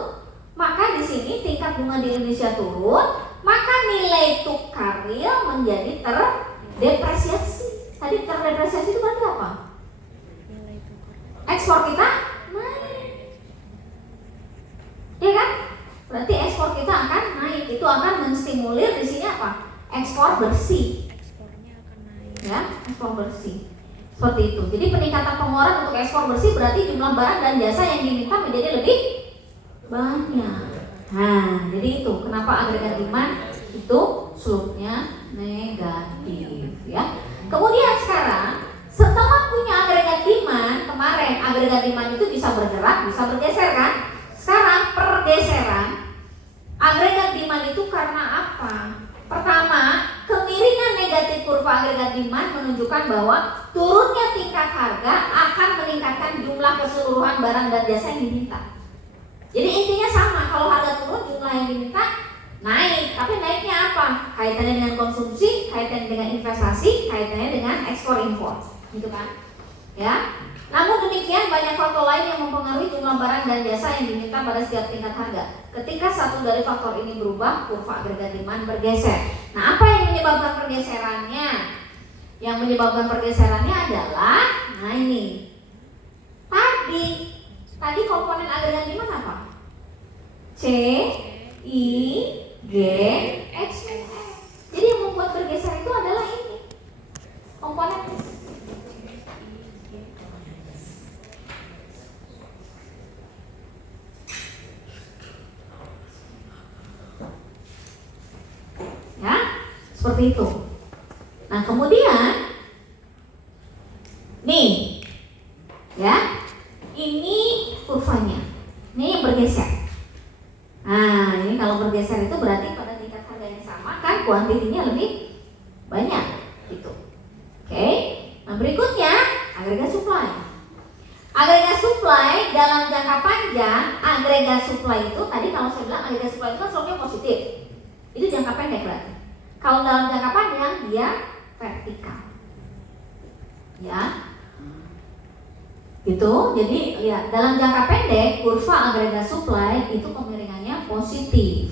maka di sini tingkat bunga di Indonesia turun, maka nilai tukar real menjadi terdepresiasi. Tadi terdepresiasi itu berarti apa? nilai tukar. Ekspor kita naik, ya kan? Berarti ekspor kita akan naik. Itu akan menstimulir di sini apa? Ekspor bersih. Ekspornya akan naik. Ya, ekspor bersih. Seperti itu. Jadi peningkatan pengeluaran untuk ekspor bersih berarti jumlah barang dan jasa yang diminta menjadi lebih banyak. Nah, jadi itu kenapa agregat demand itu slope-nya negatif, ya. Kemudian sekarang setelah punya agregat demand, kemarin agregat demand itu bisa bergerak, bisa bergeser kan? Sekarang pergeseran agregat demand itu karena apa? Pertama, kemiringan negatif kurva agregat demand menunjukkan bahwa turunnya tingkat harga akan meningkatkan jumlah keseluruhan barang dan jasa yang diminta. Jadi intinya sama, kalau harga turun jumlah yang diminta naik, tapi naiknya apa? Kaitannya dengan konsumsi, kaitannya dengan investasi, kaitannya dengan ekspor impor, gitu kan? Ya. Namun demikian banyak faktor lain yang mempengaruhi jumlah barang dan jasa yang diminta pada setiap tingkat harga. Ketika satu dari faktor ini berubah, kurva agregat demand bergeser. Nah, apa yang menyebabkan pergeserannya? Yang menyebabkan pergeserannya adalah, nah ini, tadi komponen agregat demand apa? C, I, G, X, F. Jadi yang membuat bergeser itu adalah ini komponen. Ya, seperti itu. Nah, kemudian nih, ya, ini kurvanya, ini yang bergeser. Nah, ini kalau bergeser itu berarti pada tingkat harga yang sama kan kuantitinya lebih banyak, gitu. Oke. Nah, berikutnya agregat supply. Agregat supply dalam jangka panjang, agregat supply itu tadi kalau saya bilang agregat supply itu kan slope-nya positif. Itu jangka pendek berarti. Kalau dalam jangka panjang dia vertikal. Ya. Gitu. Jadi lihat dalam jangka pendek kurva agregat supply itu kemiringannya positif.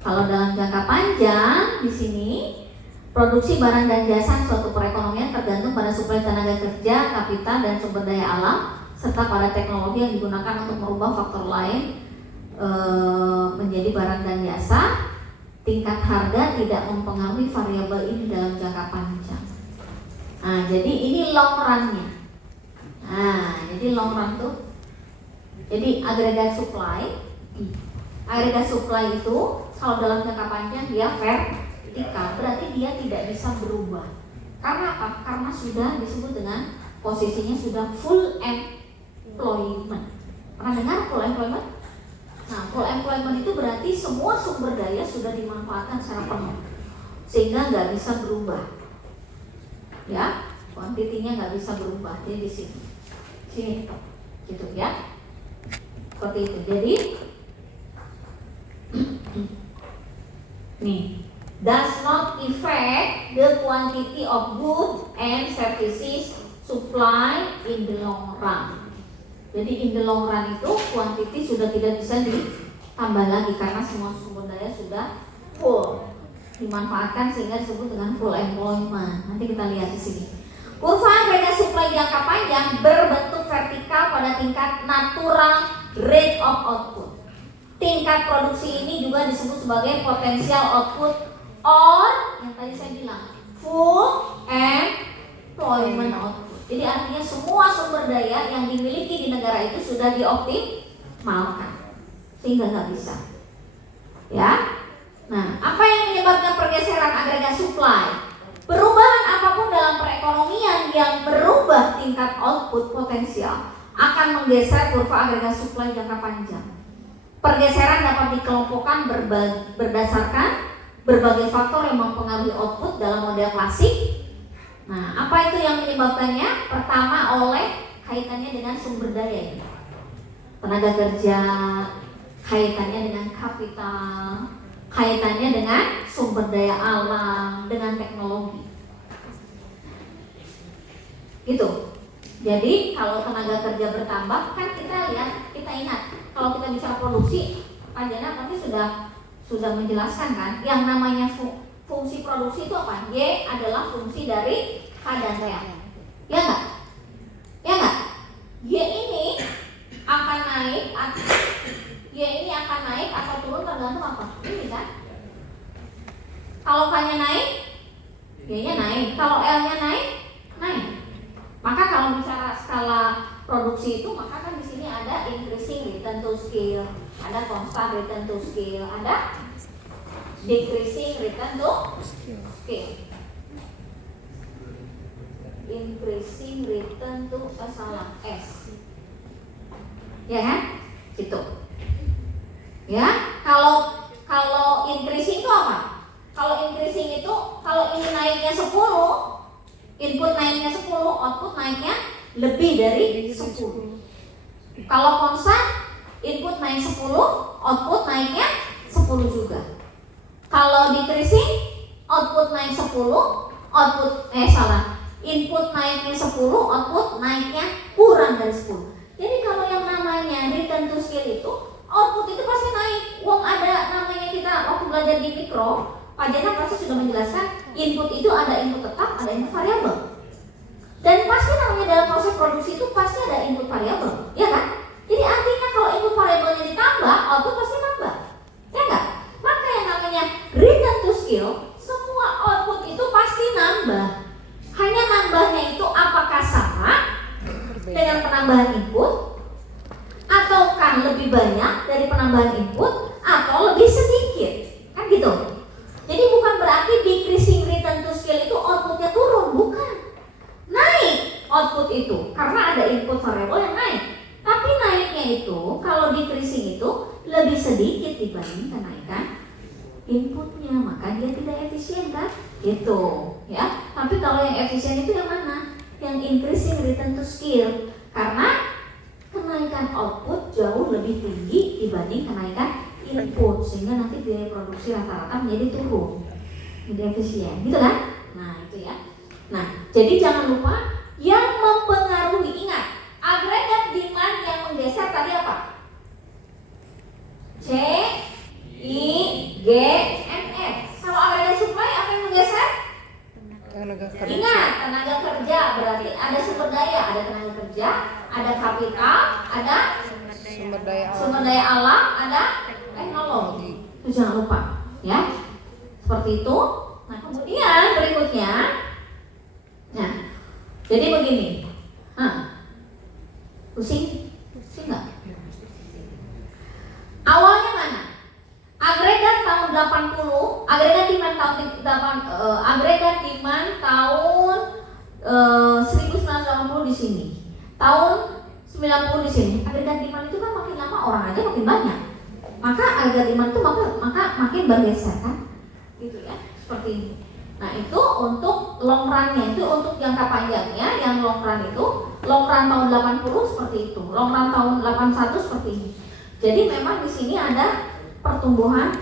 Kalau dalam jangka panjang di sini produksi barang dan jasa suatu perekonomian tergantung pada suplai tenaga kerja, kapital dan sumber daya alam serta pada teknologi yang digunakan untuk merubah faktor lain menjadi barang dan jasa. Tingkat harga tidak mempengaruhi variabel ini dalam jangka panjang. Nah, jadi ini long run-nya. Nah, jadi long run tuh, jadi agregat supply itu kalau dalam jangka panjang dia vertikal, berarti dia tidak bisa berubah. Karena apa? Karena sudah disebut dengan posisinya sudah full employment. Pernah dengar full employment? Nah, full employment itu berarti semua sumber daya sudah dimanfaatkan secara penuh, sehingga nggak bisa berubah. Ya, kuantitinya nggak bisa berubah. Jadi di sini, gitu ya. Seperti itu. Jadi nih, does not affect the quantity of goods and services supply in the long run. Jadi in the long run itu quantity sudah tidak bisa ditambah lagi karena semua sumber daya sudah full dimanfaatkan sehingga disebut dengan full employment. Nanti kita lihat di sini. Kurva agregat supply jangka panjang berbentuk vertikal pada tingkat natural rate of output. Tingkat produksi ini juga disebut sebagai potential output or yang tadi saya bilang full employment output. Jadi artinya semua sumber daya yang dimiliki di negara itu sudah dioptimalkan sehingga nggak bisa. Ya. Nah, apa yang menyebabkan pergeseran agregat supply? Perubahan apapun dalam perekonomian yang merubah tingkat output potensial akan menggeser kurva agregat supply jangka panjang. Pergeseran dapat dikelompokkan berdasarkan berbagai faktor yang mempengaruhi output dalam model klasik. Nah, apa itu yang menyebabkannya? Pertama, oleh kaitannya dengan sumber daya, tenaga kerja, kaitannya dengan kapital, kaitannya dengan sumber daya alam, dengan teknologi. Gitu. Jadi kalau tenaga kerja bertambah, kan kita lihat, kita ingat, kalau kita bicara produksi, Pak Jana pasti sudah menjelaskan kan, yang namanya fungsi produksi itu apa? Y adalah fungsi dari K dan T. Ya enggak? Ya enggak? Y ini akan naik atau turun tergantung apa? Ini kan? Kalau K-nya naik, Y-nya naik. Kalau L-nya naik. Maka kalau bicara skala produksi itu, maka kan di sini ada increasing return to scale, ada constant return to scale, ada decreasing return to scale. Increasing return to S. Ya kan? Gitu. Ya, kalau increasing itu apa? Kalau increasing itu, kalau ini naiknya 10, input naiknya 10, output naiknya lebih dari 10. Kalau konstan, input naik 10, output naiknya 10 juga. Kalau decreasing, output naik 10, input naiknya 10, output naiknya kurang dari 10. Jadi kalau yang namanya return to scale itu, output itu pasti naik. Uang ada namanya, kita waktu belajar di mikro, Pak Jana pasti sudah menjelaskan input itu ada input tetap, ada input variabel. Dan pasti namanya dalam proses produksi itu pasti ada input variabel, ya kan? Jadi artinya kalau input variabelnya ditambah, output pasti nambah, ya enggak? Maka yang namanya return to scale, semua output itu pasti nambah. Hanya nambahnya itu apakah sama dengan penambahan input, ataukah lebih banyak dari penambahan input, atau lebih sedikit, kan gitu. Jadi bukan berarti decreasing return to scale itu outputnya turun, bukan. Naik output itu karena ada input variabel yang naik. Tapi naiknya itu kalau decreasing itu lebih sedikit dibanding kenaikan inputnya, maka dia tidak efisien kan? Gitu, ya. Tapi kalau yang efisien itu yang mana? Yang increasing return to scale, karena kenaikan output jauh lebih tinggi dibanding kenaikan input, sehingga nanti biaya produksi rata-rata menjadi turun, jadi efisien, gitu kan? Nah itu ya. Nah jadi jangan lupa yang mempengaruhi, ingat agregat demand yang menggeser tadi apa? C, I, G, M, F. Kalau agregat supply apa yang menggeser? Ingat tenaga kerja, berarti ada sumber daya, ada tenaga kerja, ada kapital, ada sumber daya alam, ada teknologi. Itu jangan lupa, ya. Seperti itu. Nah, kemudian berikutnya, nah, jadi begini. Pusing nggak? Awalnya mana? Agregat tahun 80, agregat demand tahun 1980 di sini. Tahun 90 di sini. Agregat demand itu kan makin lama orang aja makin banyak. Maka agregat demand itu maka makin bergeser kan? Gitu ya, seperti ini. Nah, itu untuk long run-nya, itu untuk jangka panjangnya. Yang long run itu, long run tahun 80 seperti itu, long run tahun 81 seperti ini. Jadi memang di sini ada pertumbuhan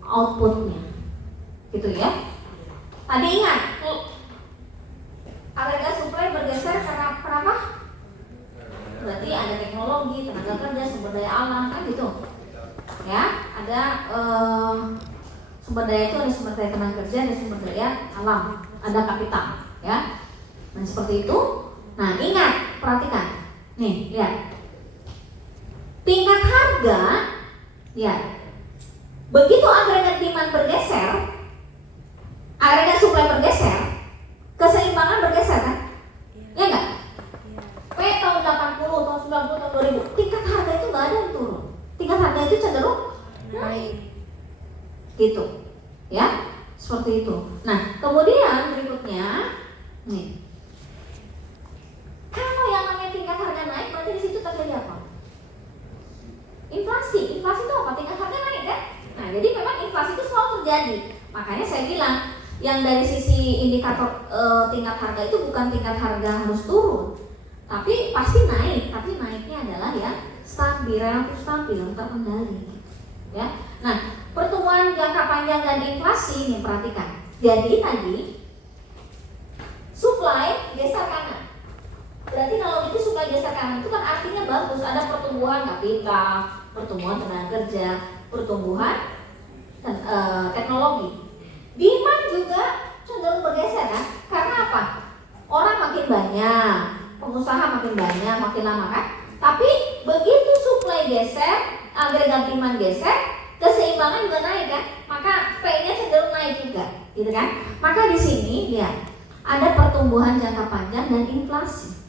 outputnya, gitu ya. Tadi ingat, agregat supply bergeser karena kenapa? Berarti ada teknologi, tenaga kerja, sumber daya alam, kan gitu. Ya, ada sumber daya itu ada sumber daya tenaga kerja, ada sumber daya alam, ada kapital, ya. Nah seperti itu. Nah ingat, perhatikan, nih lihat, tingkat harga, ya. Begitu agregat demand bergeser, agregat supply bergeser, keseimbangan bergeser kan? Ya enggak? P tahun 80, tahun 90, tahun 2000, tingkat harga itu nggak ada yang turun. Tingkat harga itu cenderung naik. Gitu. Ya, seperti itu. Nah, kemudian berikutnya nih. Kalau yang namanya tingkat harga naik, berarti di situ terjadi apa? Inflasi. Inflasi itu apa? Tingkat harga naik kan? Nah, jadi memang inflasi itu selalu terjadi. Makanya saya bilang, yang dari sisi indikator tingkat harga itu bukan tingkat harga harus turun, tapi pasti naik. Tapi naiknya adalah ya stabil, relatif stabil, terkendali. Ya. Nah, pertumbuhan jangka panjang dan inflasi ini perhatikan. Jadi tadi supply geser kanan. Berarti kalau itu supply geser kanan itu kan artinya bagus, ada pertumbuhan kapital, pertumbuhan tenaga kerja, pertumbuhan teknologi. Demand juga cenderung bergeser kan? Karena apa? Orang makin banyak, pengusaha makin banyak, makin lama kan? Tapi begitu supply geser, agregat demand geser, keseimbangan juga naik kan? Maka P-nya cenderung naik juga, gitu kan? Maka di sini lihat, ada pertumbuhan jangka panjang dan inflasi.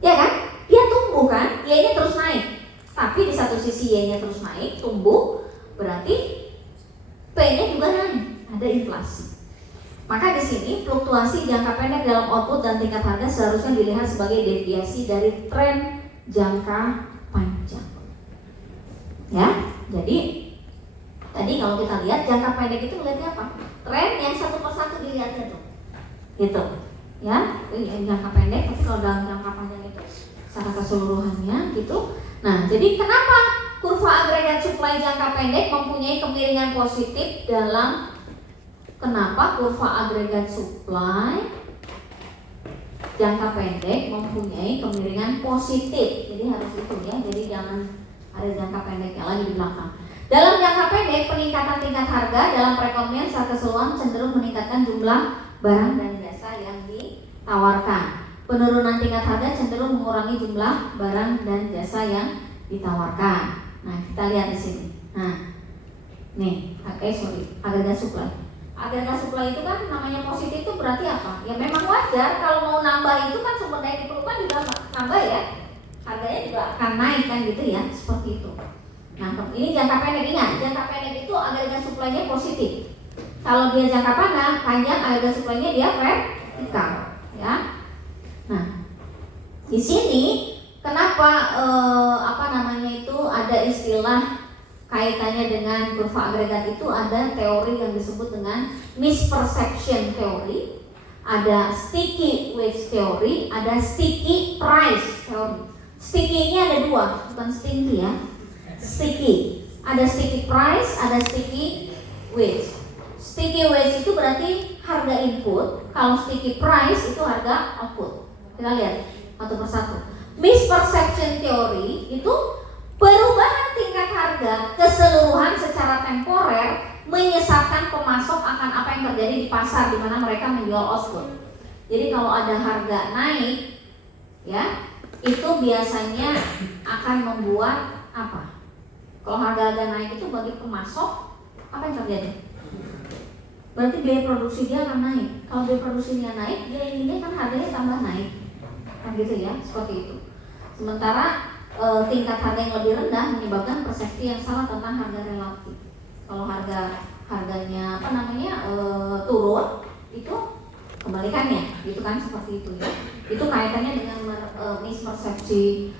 Ya kan? Dia tumbuh kan? Y-nya terus naik. Tapi di satu sisi Y-nya terus naik, tumbuh, berarti P-nya juga naik, ada inflasi. Maka di sini fluktuasi jangka pendek dalam output dan tingkat harga seharusnya dilihat sebagai deviasi dari tren jangka panjang. Ya, jadi tadi kalau kita lihat jangka pendek itu melihatnya apa? Tren yang satu persatu dilihatnya tuh, gitu. Ya, ini jangka pendek, tapi kalau dalam jangka panjang itu secara keseluruhannya gitu. Nah, jadi kenapa kurva agregat supply jangka pendek mempunyai kemiringan positif dalam kenapa kurva agregat supply jangka pendek mempunyai kemiringan positif. Jadi harus itu ya. Jadi jangan ada jangka pendeknya lagi di belakang. Dalam jangka pendek, peningkatan tingkat harga dalam perekonomian secara keseluruhan cenderung meningkatkan jumlah barang dan jasa yang ditawarkan. Penurunan tingkat harga cenderung mengurangi jumlah barang dan jasa yang ditawarkan. Nah, kita lihat di sini. Nah, nih, agregat supply. Agregat supply itu kan namanya positif itu berarti apa? Ya memang wajar kalau mau nambah itu kan sumber daya diperlukan juga nambah ya. Harganya juga akan naik kan gitu ya, seperti itu. Nah, ini jangka pendek, ingat, jangka pendek itu agregat supply-nya positif. Kalau dia jangka panjang agregat supply-nya dia vertikal, ya. Nah, di sini kenapa ada istilah kaitannya dengan kurva agregat itu, ada teori yang disebut dengan misperception theory, ada sticky wage theory, ada sticky price theory. Sticky ini ada dua, bukan stinky ya. Sticky, ada sticky price, ada sticky wage. Sticky wage itu berarti harga input, kalau sticky price itu harga output. Kita lihat satu persatu. Misperception theory itu perubahan tingkat harga keseluruhan secara temporer menyesatkan pemasok akan apa yang terjadi di pasar di mana mereka menjual output. Jadi kalau ada harga naik, ya itu biasanya akan membuat apa? Kalau harga naik itu bagi pemasok apa yang terjadi? Berarti biaya produksi dia akan naik. Kalau biaya produksinya naik, dia inginnya kan harganya tambah naik, kan gitu ya, seperti itu. Sementara tingkat harga yang lebih rendah menyebabkan persepsi yang salah tentang harga relatif. Kalau harganya turun, itu kebalikannya, gitu kan, seperti itu ya. Itu kaitannya dengan mispersepsi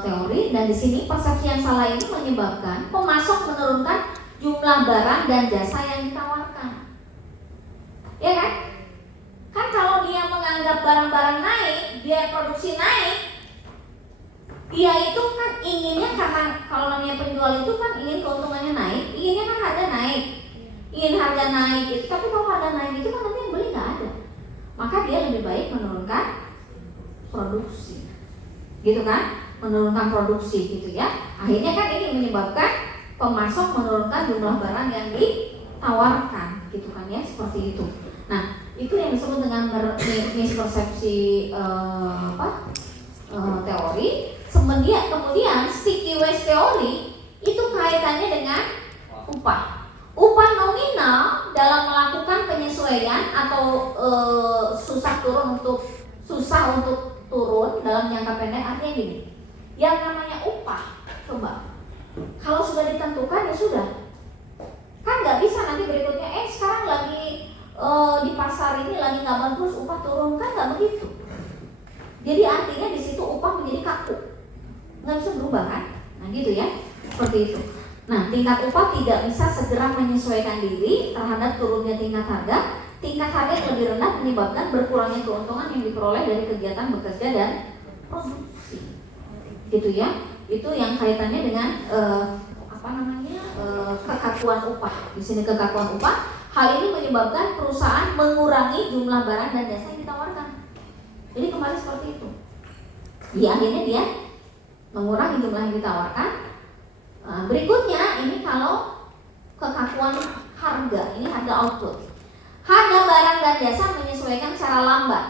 teori, dan di sini persepsi yang salah ini menyebabkan pemasok menurunkan jumlah barang dan jasa yang ditawarkan. Ya kan? Kan kalau dia menganggap barang-barang naik, biaya produksi naik, dia itu kan inginnya, karena kalau namanya penjual itu kan ingin keuntungannya naik, inginnya kan harga naik, ingin harga naik itu, tapi kalau harga naik itu kan nanti yang beli nggak ada, maka dia lebih baik menurunkan produksi, gitu kan, menurunkan produksi gitu ya. Akhirnya kan ini menyebabkan pemasok menurunkan jumlah barang yang ditawarkan, gitu kan ya, seperti itu. Nah, itu yang disebut dengan mispersepsi teori. Kemudian sticky waste teori itu kaitannya dengan upah. Upah nominal dalam melakukan penyesuaian atau susah untuk turun dalam jangka pendek, artinya gini. Yang namanya upah, coba kalau sudah ditentukan ya sudah. Kan nggak bisa nanti berikutnya sekarang lagi di pasar ini lagi nggak bagus, upah turun, kan nggak begitu. Jadi artinya di situ upah menjadi kaku, nggak bisa berubah kan? Nah gitu ya, seperti itu. Nah, tingkat upah tidak bisa segera menyesuaikan diri terhadap turunnya tingkat harga. Tingkat harga yang lebih rendah menyebabkan berkurangnya keuntungan yang diperoleh dari kegiatan bekerja dan produksi. Gitu ya. Itu yang kaitannya dengan kekakuan upah. Di sini kekakuan upah. Hal ini menyebabkan perusahaan mengurangi jumlah barang dan jasa yang ditawarkan. Jadi kembali seperti itu. Akhirnya dia mengurangi jumlah yang ditawarkan. Berikutnya ini kalau kekakuan harga, ini harga output. Harga barang dan jasa menyesuaikan secara lambat.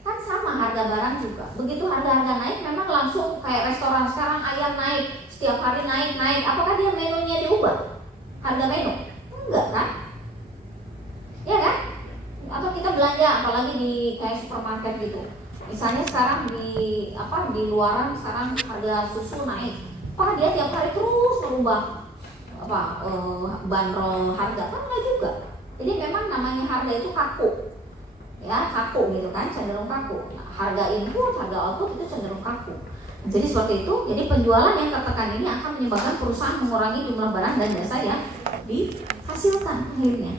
Kan sama harga barang juga. Begitu harga-harga naik memang langsung kayak restoran sekarang ayam naik, setiap hari naik. Apakah dia menunya diubah? Harga menu? Enggak kan? Ya kan? Atau kita belanja apalagi di kayak supermarket gitu. Misalnya sekarang di luaran sekarang harga susu naik. Apakah dia tiap hari terus merubah bandrol harga? Kan enggak juga. Jadi memang namanya harga itu kaku. Ya, kaku gitu kan, cenderung kaku. Nah, harga input, harga output itu cenderung kaku. Jadi seperti itu. Jadi penjualan yang tertekan ini akan menyebabkan perusahaan mengurangi jumlah barang dan jasa yang dihasilkan akhirnya.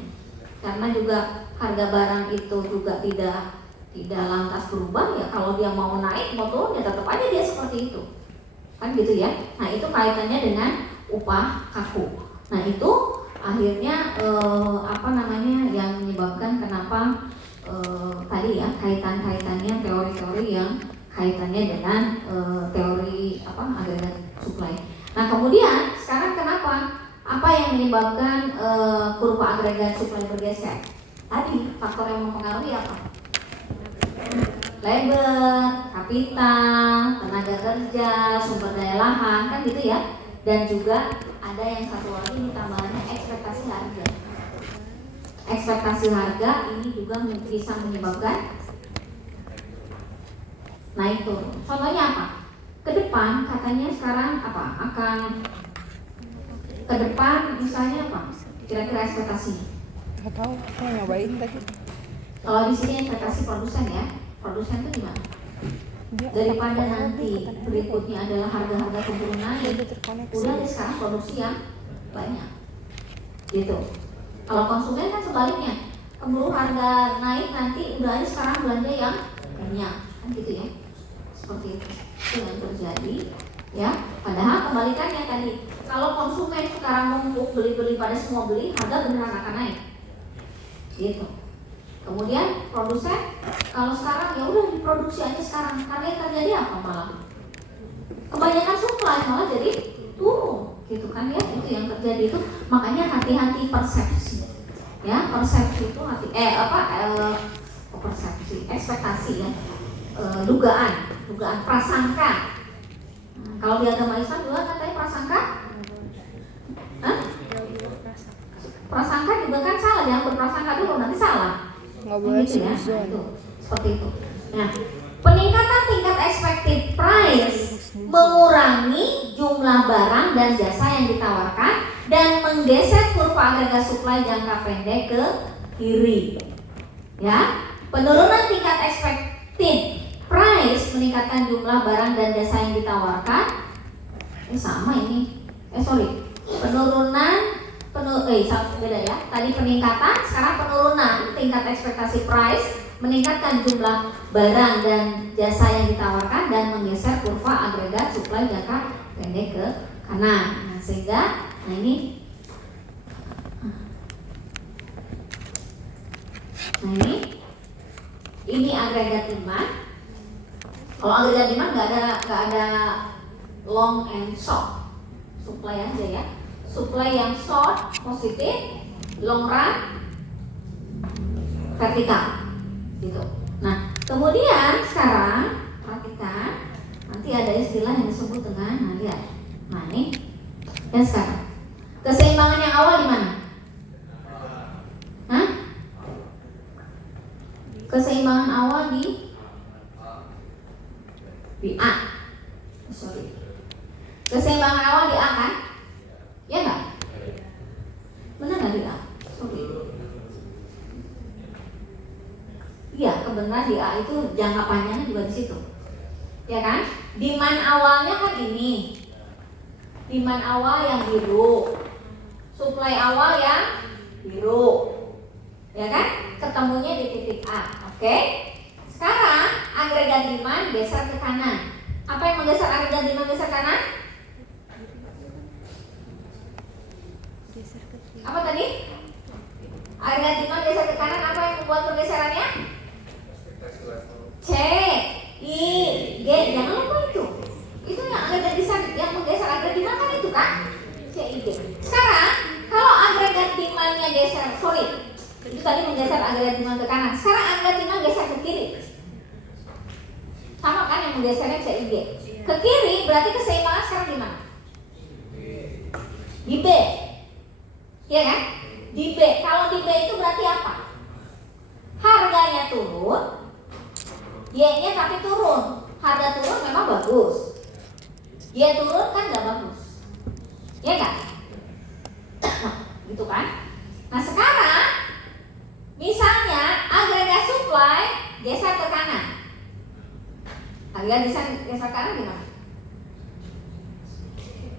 Karena juga harga barang itu juga tidak lantas berubah ya. Kalau dia mau naik, mau turun ya tetap aja dia seperti itu. Kan gitu ya. Nah, itu kaitannya dengan upah kaku. Nah, itu akhirnya yang menyebabkan kenapa tadi ya kaitannya teori-teori yang kaitannya dengan teori agregat supply. Nah, kemudian sekarang kenapa? Apa yang menyebabkan kurva agregat supply bergeser? Tadi faktor yang mempengaruhi apa? Labor, kapital, tenaga kerja, sumber daya lahan, kan gitu ya. Dan juga ada yang satu lagi ini tambahannya ekspektasi harga. Ekspektasi harga ini juga bisa menyebabkan naik turun. Contohnya apa? Ke depan katanya sekarang akan ke depan misalnya apa? Kira-kira ekspektasinya? Nggak tahu, aku nyobain tadi. Kalau di sini ekspektasi produsen ya, produsen itu gimana? Daripada nanti berikutnya adalah harga-harga keburu naik, udah deh sekarang produksi yang banyak, gitu. Kalau konsumen kan sebaliknya, keburu harga naik nanti udah aja sekarang belanja yang banyak, kan gitu ya, seperti itu yang terjadi, ya. Padahal kebalikannya tadi, kalau konsumen sekarang numpuk beli pada semua beli, harga beneran akan naik, gitu. Kemudian produsen kalau sekarang ya udah diproduksi aja sekarang, karena yang terjadi apa malah? Kebanyakan supply malah jadi turun, gitu kan ya, itu yang terjadi itu. Makanya hati-hati persepsi, ya persepsi itu persepsi, ekspektasi ya, dugaan prasangka. Kalau di agama Islam juga katanya prasangka, prasangka juga kan salah, jangan berprasangka dulu nanti salah. Nggak boleh gitu ya, suzon. seperti itu. Nah, peningkatan tingkat expected price mengurangi jumlah barang dan jasa yang ditawarkan dan menggeser kurva agregat supply jangka pendek ke kiri. Ya, penurunan tingkat expected price meningkatkan jumlah barang dan jasa yang ditawarkan. Beda ya. Tadi peningkatan, sekarang penurunan tingkat ekspektasi price meningkatkan jumlah barang dan jasa yang ditawarkan dan menggeser kurva agregat supply jangka pendek ke kanan. Nah, sehingga ini agregat demand. Kalau agregat demand nggak ada long and short, supply aja ya. Supply yang short positif, long run vertikal, gitu. Nah, kemudian sekarang perhatikan, nanti ada istilah yang disebut dengan lihat. Nah ini, dan sekarang keseimbangan yang awal di mana? Hah? Keseimbangan awal di A. Sorry. Keseimbangan awal di A kan? Ya nggak? Benar nggak di A? Sorry. Iya, kebenaran di A itu jangka panjangnya juga di situ. Ya kan? Demand awalnya kan ini. Demand awal yang biru. Supply awal yang biru. Ya kan? Ketemunya di titik A. Oke? Sekarang agregat demand geser ke kanan. Apa yang menggeser agregat demand geser kanan? Apa tadi? Agregat demand geser ke kanan, apa yang membuat pergeserannya? C, I, G. Jangan lupa itu. Itu yang agregat yang menggeser agregat demand kan itu kan? C, I, G. Sekarang kalau agregat demandnya geser, itu tadi menggeser agregat demand ke kanan. Sekarang agregat demand geser ke kiri. Sama kan yang menggesernya C, I, G. Ke kiri berarti keseimbangan sekarang di mana? Di B. Ya kan? Di B. Kalau di B itu berarti apa? Harganya turun, Y-nya tapi turun. Harga turun memang bagus. Y turun kan gak bagus. Ya kan? Gitu kan? Nah sekarang misalnya agregat supply geser ke kanan. Harga geser ke kanan gimana?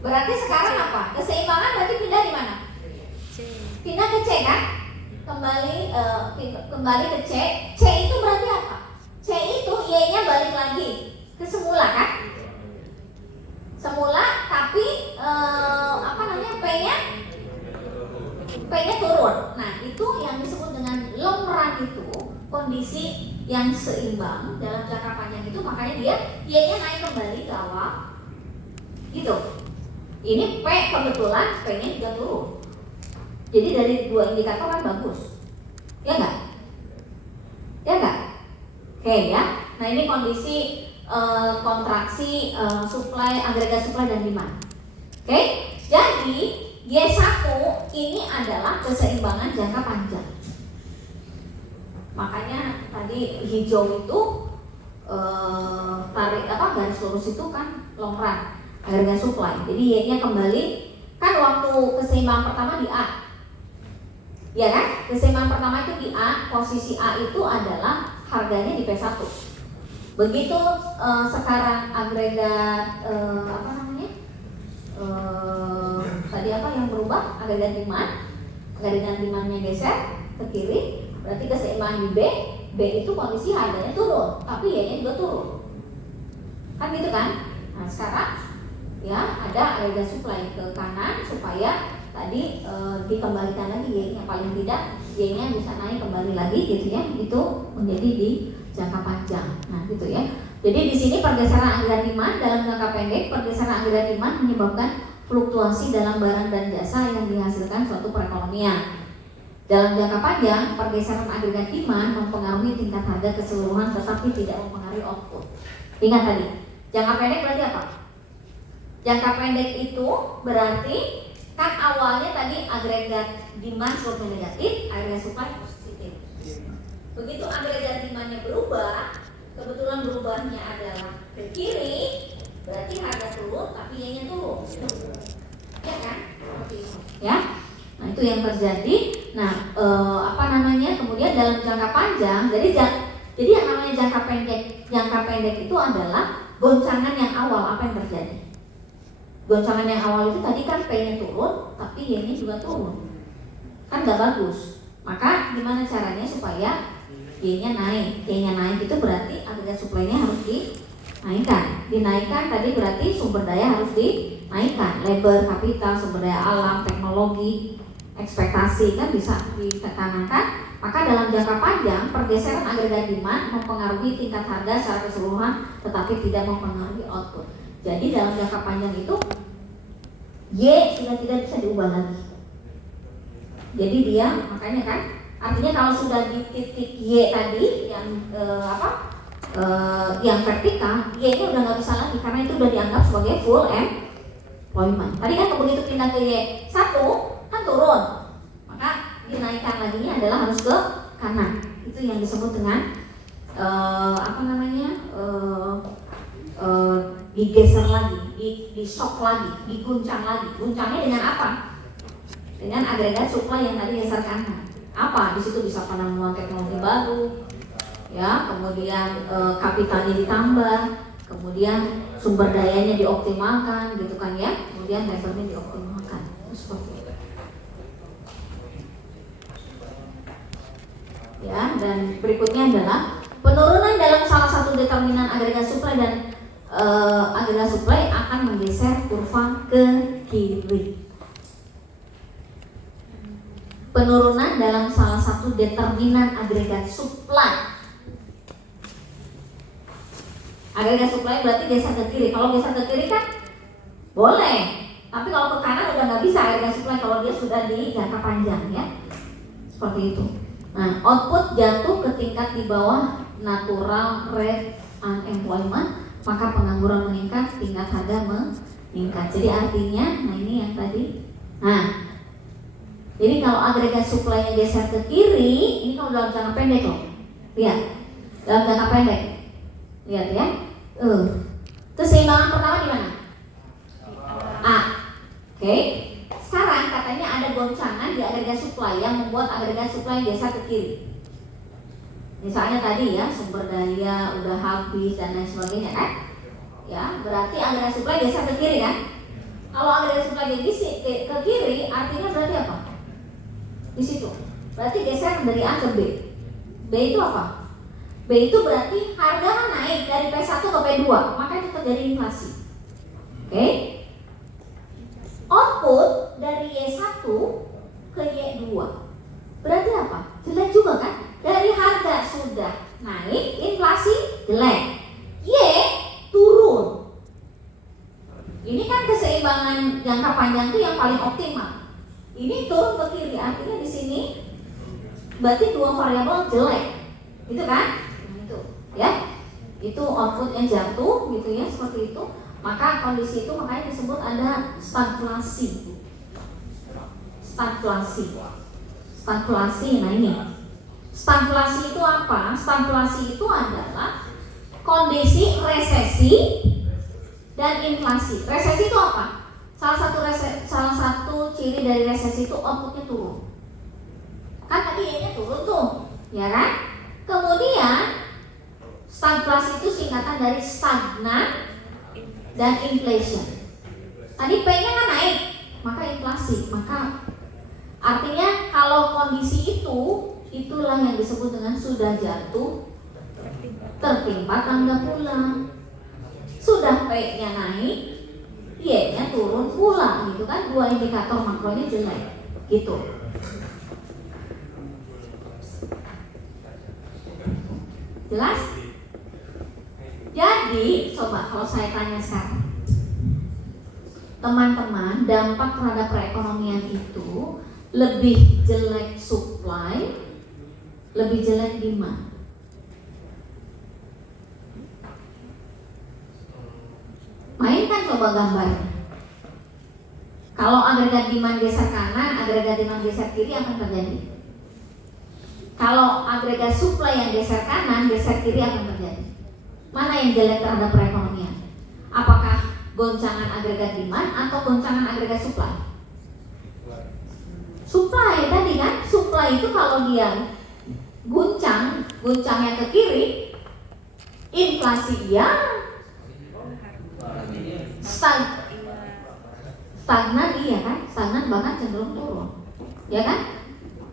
Berarti sekarang apa? Keseimbangan berarti pindah di mana? Pindah ke C kan? Kembali ke C. C itu berarti apa? C itu Y-nya balik lagi ke semula kan? Semula tapi P-nya turun. Nah, itu yang disebut dengan long run itu kondisi yang seimbang dalam jangka panjang itu, makanya dia Y-nya naik kembali ke awal. Gitu. Ini P kebetulan P-nya juga turun. Jadi dari dua indikator kan bagus. Ya enggak? Ya enggak? Oke ya. Nah, ini kondisi kontraksi supply, agregat supply dan demand. Oke? Jadi Y1 ini adalah keseimbangan jangka panjang. Makanya tadi hijau itu garis lurus itu kan long run, agregat supply. Jadi Y-nya kembali kan waktu keseimbangan pertama di A. Ya kan? Keseimbangan pertama itu di A, posisi A itu adalah harganya di P1. Begitu sekarang agregat tadi apa yang berubah? Agregat demand. Agregat demandnya geser ke kiri, berarti keseimbangan di B. B itu kondisi harganya turun, tapi Y-nya juga turun. Kan gitu kan? Nah, sekarang ya ada agregat supply ke kanan supaya tadi dikembalikan lagi Y-nya, paling tidak Y-nya bisa naik kembali lagi gitu ya. Itu menjadi di jangka panjang. Nah, gitu ya. Jadi di sini pergeseran agregat demand dalam jangka pendek, pergeseran agregat demand menyebabkan fluktuasi dalam barang dan jasa yang dihasilkan suatu perekonomian. Dalam jangka panjang, pergeseran agregat demand mempengaruhi tingkat harga keseluruhan tetapi tidak mempengaruhi output. Ingat tadi, jangka pendek berarti apa? Jangka pendek itu berarti kan awalnya tadi agregat demand suatu negatif, agregat supply positif. Begitu agregat demandnya berubah, kebetulan berubahnya adalah ke kiri, berarti harga turun tapi Y-nya turun. Ya kan? Seperti itu. Ya. Nah, itu yang terjadi. Nah, kemudian dalam jangka panjang, jadi yang namanya jangka pendek itu adalah goncangan yang awal. Apa yang terjadi? Goncangan yang awal itu tadi kan P-nya turun, tapi Y-nya juga turun. Kan gak bagus. Maka gimana caranya supaya Y-nya naik? Y-nya naik itu berarti agregat supply-nya harus Dinaikkan tadi berarti sumber daya harus dinaikkan, labor, kapital, sumber daya alam, teknologi, ekspektasi kan bisa ditekankan. Maka dalam jangka panjang pergeseran agregat demand mempengaruhi tingkat harga secara keseluruhan, tetapi tidak mempengaruhi output. Jadi dalam jangka panjang itu Y sudah tidak bisa diubah lagi. Jadi dia makanya kan artinya kalau sudah di titik Y tadi yang yang vertikal, Y-nya udah nggak bisa lagi karena itu udah dianggap sebagai full employment. Tadi kan begitu pindah ke Y1 kan turun, maka dinaikkan laginya adalah harus ke kanan. Itu yang disebut dengan digeser lagi, di shock lagi, diguncang lagi. Guncangnya dengan apa? Dengan agregat supply yang tadi geser kanan. Apa? Di situ bisa penemuan teknologi baru, ya, kemudian kapitalnya ditambah, kemudian sumber dayanya dioptimalkan, gitu kan ya, kemudian levelnya dioptimalkan, seperti itu. Ya, dan berikutnya adalah penurunan dalam salah satu determinan agregat supply dan agregat supply akan menggeser kurva ke kiri. Penurunan dalam salah satu determinan agregat supply. Agregat supply berarti geser ke kiri. Kalau geser ke kiri kan boleh, tapi kalau ke kanan udah nggak bisa agregat supply kalau dia sudah di jangka panjang, ya. Seperti itu. Nah, output jatuh ke tingkat di bawah natural rate unemployment, maka pengangguran meningkat, tingkat harga meningkat. Jadi artinya, nah ini yang tadi. Nah, jadi kalau agregat supply-nya geser ke kiri, ini kalau dalam jangka pendek loh. Lihat, dalam jangka pendek. Lihat ya. Keseimbangan pertama di mana? A. Oke. Sekarang katanya ada goncangan di agregat supply yang membuat agregat supply geser ke kiri. Misalnya tadi ya, sumber daya udah habis dan lain sebagainya kan? Ya, berarti agregat supply geser ke kiri kan? Kalau agregat supply ke kiri, artinya berarti apa? Di situ. Berarti geser dari A ke B. B itu apa? B itu berarti harga naik dari P1 ke P2, maka itu terjadi inflasi. Oke? Output dari Y1 ke Y2 berarti apa? Jelek juga kan? Dari harga sudah naik, inflasi jelek. Y turun. Ini kan keseimbangan jangka panjang itu yang paling optimal. Ini turun ke kiri, artinya di sini berarti dua variabel jelek, gitu kan? Itu, ya, itu outputnya jatuh, gitu ya, seperti itu. Maka kondisi itu makanya disebut ada stagflasi. Stagflasi, nah ini. Stagflasi itu apa? Stagflasi itu adalah kondisi resesi dan inflasi. Resesi itu apa? Salah satu ciri dari resesi itu outputnya turun. Kan tadi Y-nya turun tuh, ya kan? Kemudian stagflasi itu singkatan dari stagnan dan inflation. Tadi P-nya kan naik, maka inflasi. Maka artinya kalau kondisi itu, itulah yang disebut dengan sudah jatuh tertimpa tangga pulang. Sudah P-nya naik, Y-nya turun pula, gitu kan? Dua indikator makronya jelek, gitu. Jelas? Jadi, coba kalau saya tanya sekarang, teman-teman, dampak terhadap perekonomian itu lebih jelek supply, lebih jelek demand? Mainkan coba gambarnya. Kalau agregat demand geser kanan, agregat demand geser kiri, apa yang terjadi? Kalau agregat supply yang geser kanan, geser kiri, apa yang terjadi? Mana yang jelek terhadap perekonomian? Apakah goncangan agregat demand atau goncangan agregat supply? Supply tadi kan, supply itu kalau dia guncangnya ke kiri, inflasi dia stagnan, iya kan? Stagnan bahkan cenderung turun, ya kan?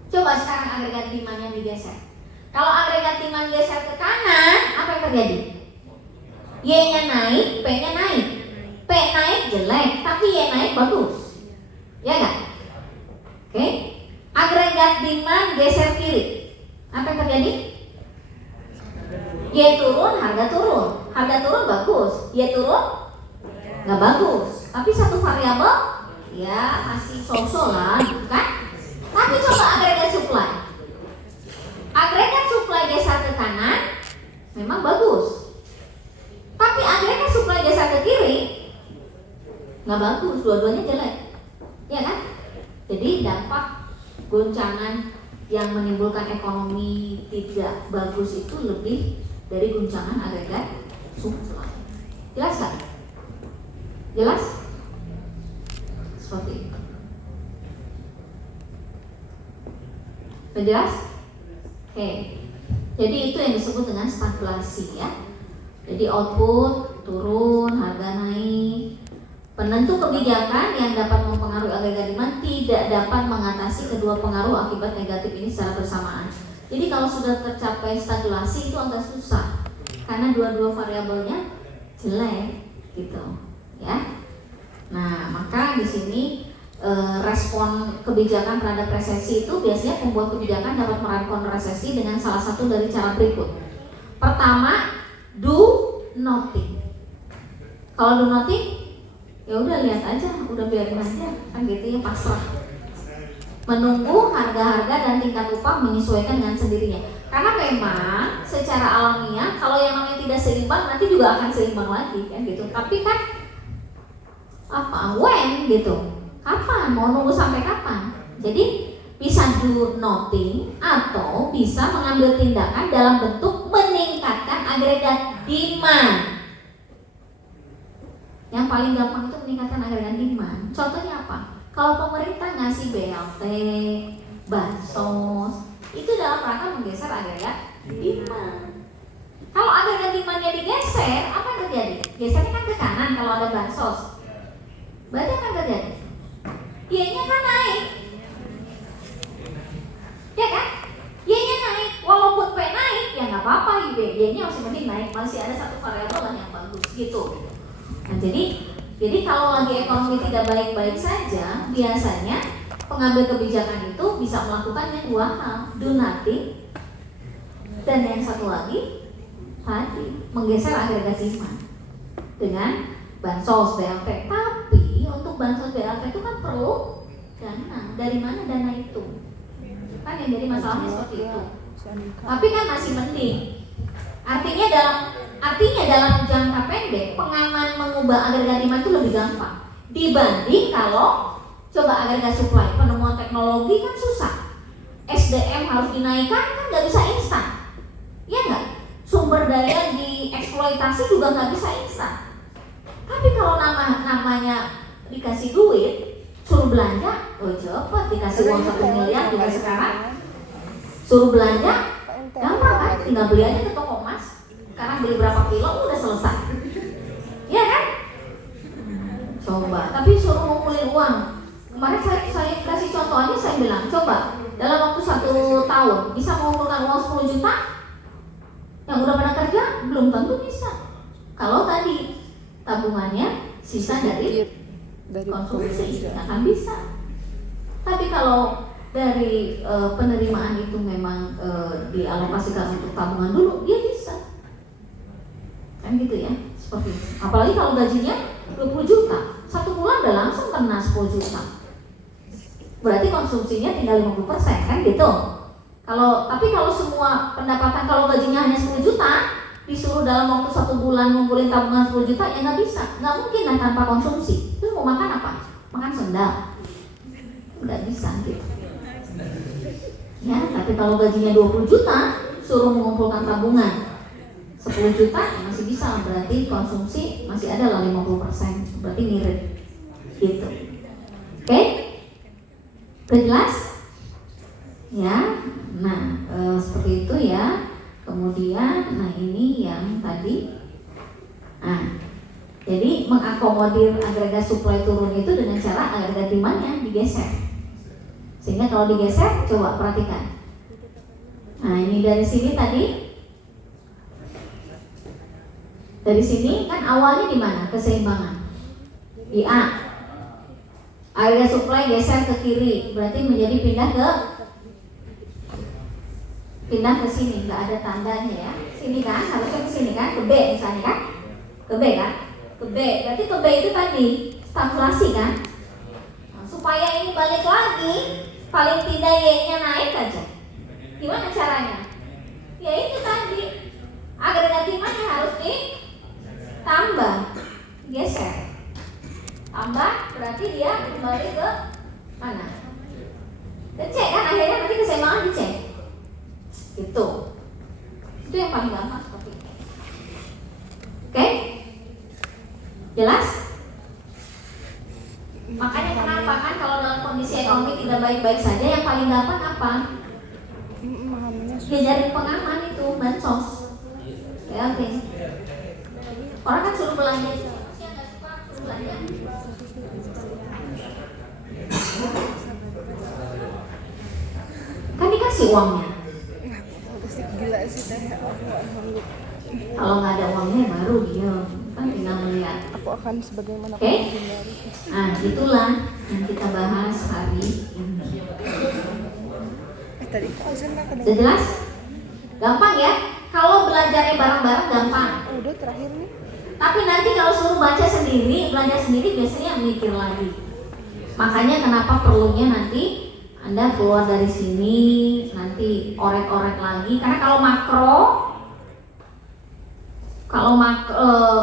Coba sekarang agregat demand yang digeser. Kalau agregat demand geser ke kanan, apa yang terjadi? Y-nya naik, P-nya naik. P naik jelek, tapi Y naik bagus. Ya nggak? Oke. Agregat demand geser kiri. Apa yang terjadi? Y turun, harga turun. Harga turun bagus. Y turun nggak bagus. Tapi satu variabel ya masih so-so lah, kan? Tapi coba agregat supply. Agregat supply geser ke kanan memang bagus. Tapi agregat supply geser ke kiri nggak bagus, dua-duanya jelek. Ya kan? Jadi dampak goncangan yang menimbulkan ekonomi tidak bagus itu lebih dari guncangan agregat supply. Jelas gak? Jelas? Seperti itu. Sudah jelas? Oke. Jadi itu yang disebut dengan stagflasi ya. Jadi output turun, harga naik. Penentu kebijakan yang dapat mempengaruhi agregat demand tidak dapat mengatasi kedua pengaruh akibat negatif ini secara bersamaan. Jadi kalau sudah tercapai stagflasi itu agak susah karena dua-dua variabelnya jelek gitu, ya. Nah, maka di sini respon kebijakan terhadap resesi itu biasanya pembuat kebijakan dapat merespon resesi dengan salah satu dari cara berikut. Pertama, do nothing. Kalau do nothing, ya udah lihat aja, udah biarin aja, kan gitu ya, pasrah. Menunggu harga-harga dan tingkat upah menyesuaikan dengan sendirinya. Karena memang secara alamiah kalau yang namanya tidak seimbang nanti juga akan seimbang lagi kan gitu. Tapi kan when gitu. Kapan? Mau nunggu sampai kapan? Jadi bisa do nothing atau bisa mengambil tindakan dalam bentuk meningkatkan agregat demand. Yang paling gampang itu meningkatkan agregat demand. Contohnya apa? Kalau pemerintah ngasih BLT, bansos, itu dalam rangka menggeser agregat demand. Kalau agregat demandnya digeser, apa yang terjadi? Gesernya kan ke kanan kalau ada bansos. Berarti apa yang terjadi? Y-nya kan naik. Ya kan? Y-nya naik. Walaupun P naik, ya nggak apa-apa. Y-nya masih mending naik. Masih ada satu variabel lah yang bagus gitu. Nah, jadi kalau lagi ekonomi tidak baik-baik saja, biasanya pengambil kebijakan itu bisa melakukan yang dua hal, do nothing, dan yang satu lagi tadi menggeser agregat demand dengan bansos BLT. Tapi untuk bansos BLT itu kan perlu dana. Dari mana dana itu? Kan yang jadi masalahnya seperti itu. Tapi kan masih mending. Artinya dalam jangka pendek pengaman mengubah agregat demand itu lebih gampang dibanding kalau coba agregat supply. Penemuan teknologi kan susah, SDM harus dinaikkan kan nggak bisa instan, ya nggak? Sumber daya dieksploitasi juga nggak bisa instan. Tapi kalau namanya dikasih duit, suruh belanja, oh cepet dikasih uang 1 miliar juga sekarang. Suruh belanja, gampang kan? Tinggal beli aja ke toko emas. Sekarang beli berapa kilo udah selesai, ya kan? Coba, tapi suruh ngumpulin uang. Kemarin saya kasih contoh aja, saya bilang coba dalam waktu 1 tahun bisa mengumpulkan uang 10 juta. Yang udah pada kerja belum tentu bisa. Kalau tadi tabungannya sisa dari konsumsi nggak akan bisa. Tapi kalau dari penerimaan itu memang dialokasikan untuk tabungan dulu, dia bisa. Kan gitu ya, seperti itu. Apalagi kalau gajinya 20 juta, 1 bulan udah langsung kena 10 juta. Berarti konsumsinya tinggal 50% kan gitu. Tapi kalau semua pendapatan, kalau gajinya hanya 10 juta, disuruh dalam waktu 1 bulan ngumpulin tabungan 10 juta, ya nggak bisa. Nggak mungkin kan tanpa konsumsi. Terus mau makan apa? Makan sendal. Nggak bisa gitu. Ya, tapi kalau gajinya 20 juta, suruh mengumpulkan tabungan 10 juta masih bisa, berarti konsumsi masih ada lah 50%, berarti mirip gitu. Oke? Udah jelas? Ya, nah seperti itu ya. Kemudian, nah ini yang tadi. Nah, jadi mengakomodir agregat supply turun itu dengan cara agregat demandnya digeser. Sehingga kalau digeser, coba perhatikan. Nah ini dari sini tadi Dari sini kan awalnya di mana? Keseimbangan. Di A. Area supply geser ke kiri, berarti menjadi pindah ke sini, nggak ada tandanya ya. Sini kan, harusnya ke sini kan, ke B misalnya kan? Ke B kan? Ke B, berarti ke B itu tadi stagflasi kan? Nah, supaya ini balik lagi, paling tidak Y-nya naik aja. Gimana caranya? Ya itu tadi, agregat demandnya harus ditambah, geser. Tambah, berarti dia kembali ke mana? Ke C kan, akhirnya nanti keseimbangan di C. Gitu. Itu yang paling gampang seperti itu. Oke? Jelas? Makanya kenapa kan kalau dalam kondisi ekonomi tidak baik-baik saja, yang paling gampang apa? Jaring pengaman itu, bansos. Ya, oke. Orang kan suruh belanja, siapa nggak suka suruh belanja? Kan dikasih uangnya. Gila sih teh. Kalau nggak ada uangnya baru dia kan tinggal melihat. Aku akan sebagaimana Oke? Nah, itulah yang kita bahas hari ini. Tadi kok Azan nggak Sudah jelas? Gampang ya? Kalau belajarnya bareng-bareng gampang. Oh, udah terakhir nih. Tapi nanti kalau suruh baca sendiri, belajar sendiri biasanya mikir lagi. Makanya kenapa perlunya nanti Anda keluar dari sini, nanti orek-orek lagi. Karena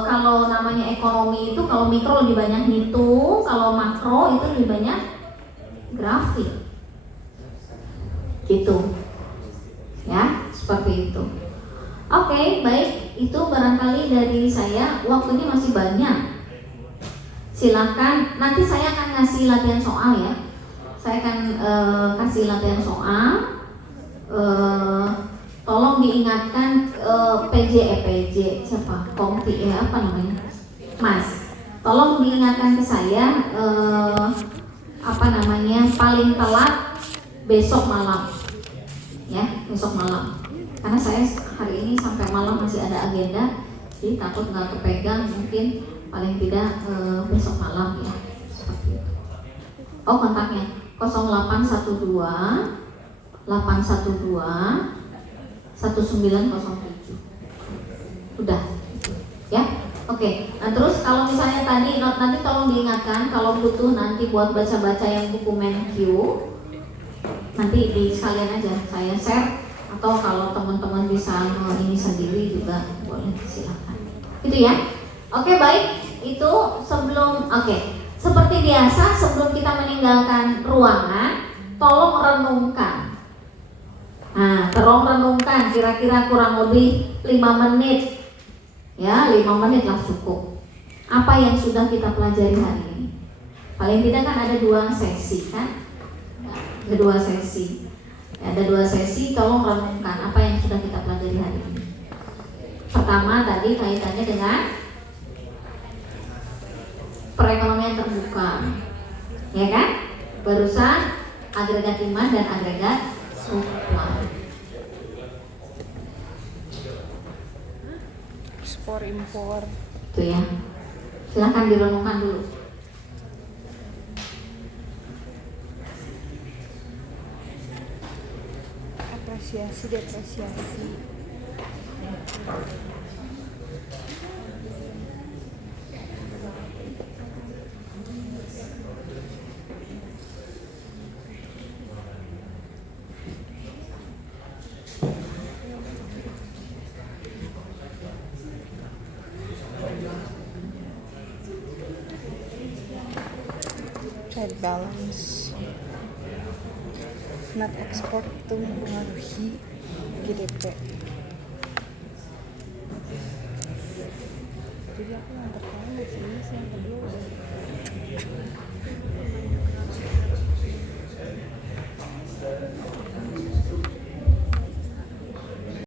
kalau namanya ekonomi itu, kalau mikro lebih banyak ngitung, kalau makro itu lebih banyak grafik. Gitu. Ya, seperti itu. Oke, baik. Itu barangkali dari saya. Waktunya masih banyak. Silakan. Nanti saya akan ngasih latihan soal ya. Saya akan kasih latihan soal. Tolong diingatkan PJ siapa? Komti apa namanya? Mas. Tolong diingatkan ke saya paling telat besok malam. Ya, besok malam. Karena saya hari ini sampai malam masih ada agenda, jadi takut nggak kepegang, mungkin paling tidak besok malam ya. Seperti itu. Oh, kontaknya 0812 812 1907. Udah, ya. Oke. Nah terus kalau misalnya tadi nanti tolong diingatkan kalau butuh nanti buat baca-baca yang dokumen Q, nanti di sekalian aja saya share. Atau kalau teman-teman bisa ini sendiri juga boleh, silakan. Itu ya. Oke, baik. Itu seperti biasa sebelum kita meninggalkan ruangan, tolong renungkan. Nah, tolong renungkan kira-kira kurang lebih 5 menit. Ya, 5 menit lah cukup. Apa yang sudah kita pelajari hari ini? Paling tidak kan ada 2 sesi kan? Ada 2 sesi. Ada 2 sesi, tolong renungkan apa yang sudah kita pelajari hari ini. Pertama tadi kaitannya dengan perekonomian terbuka, ya kan? Barusan agregat demand dan agregat supply. Ekspor impor. Itu ya. Silahkan direnungkan dulu. Apresiasi, depresiasi. Trade balance. Net ekspor itu mempengaruhi GDP. Jadi aku yang pertama masih ini sih, yang kedua udah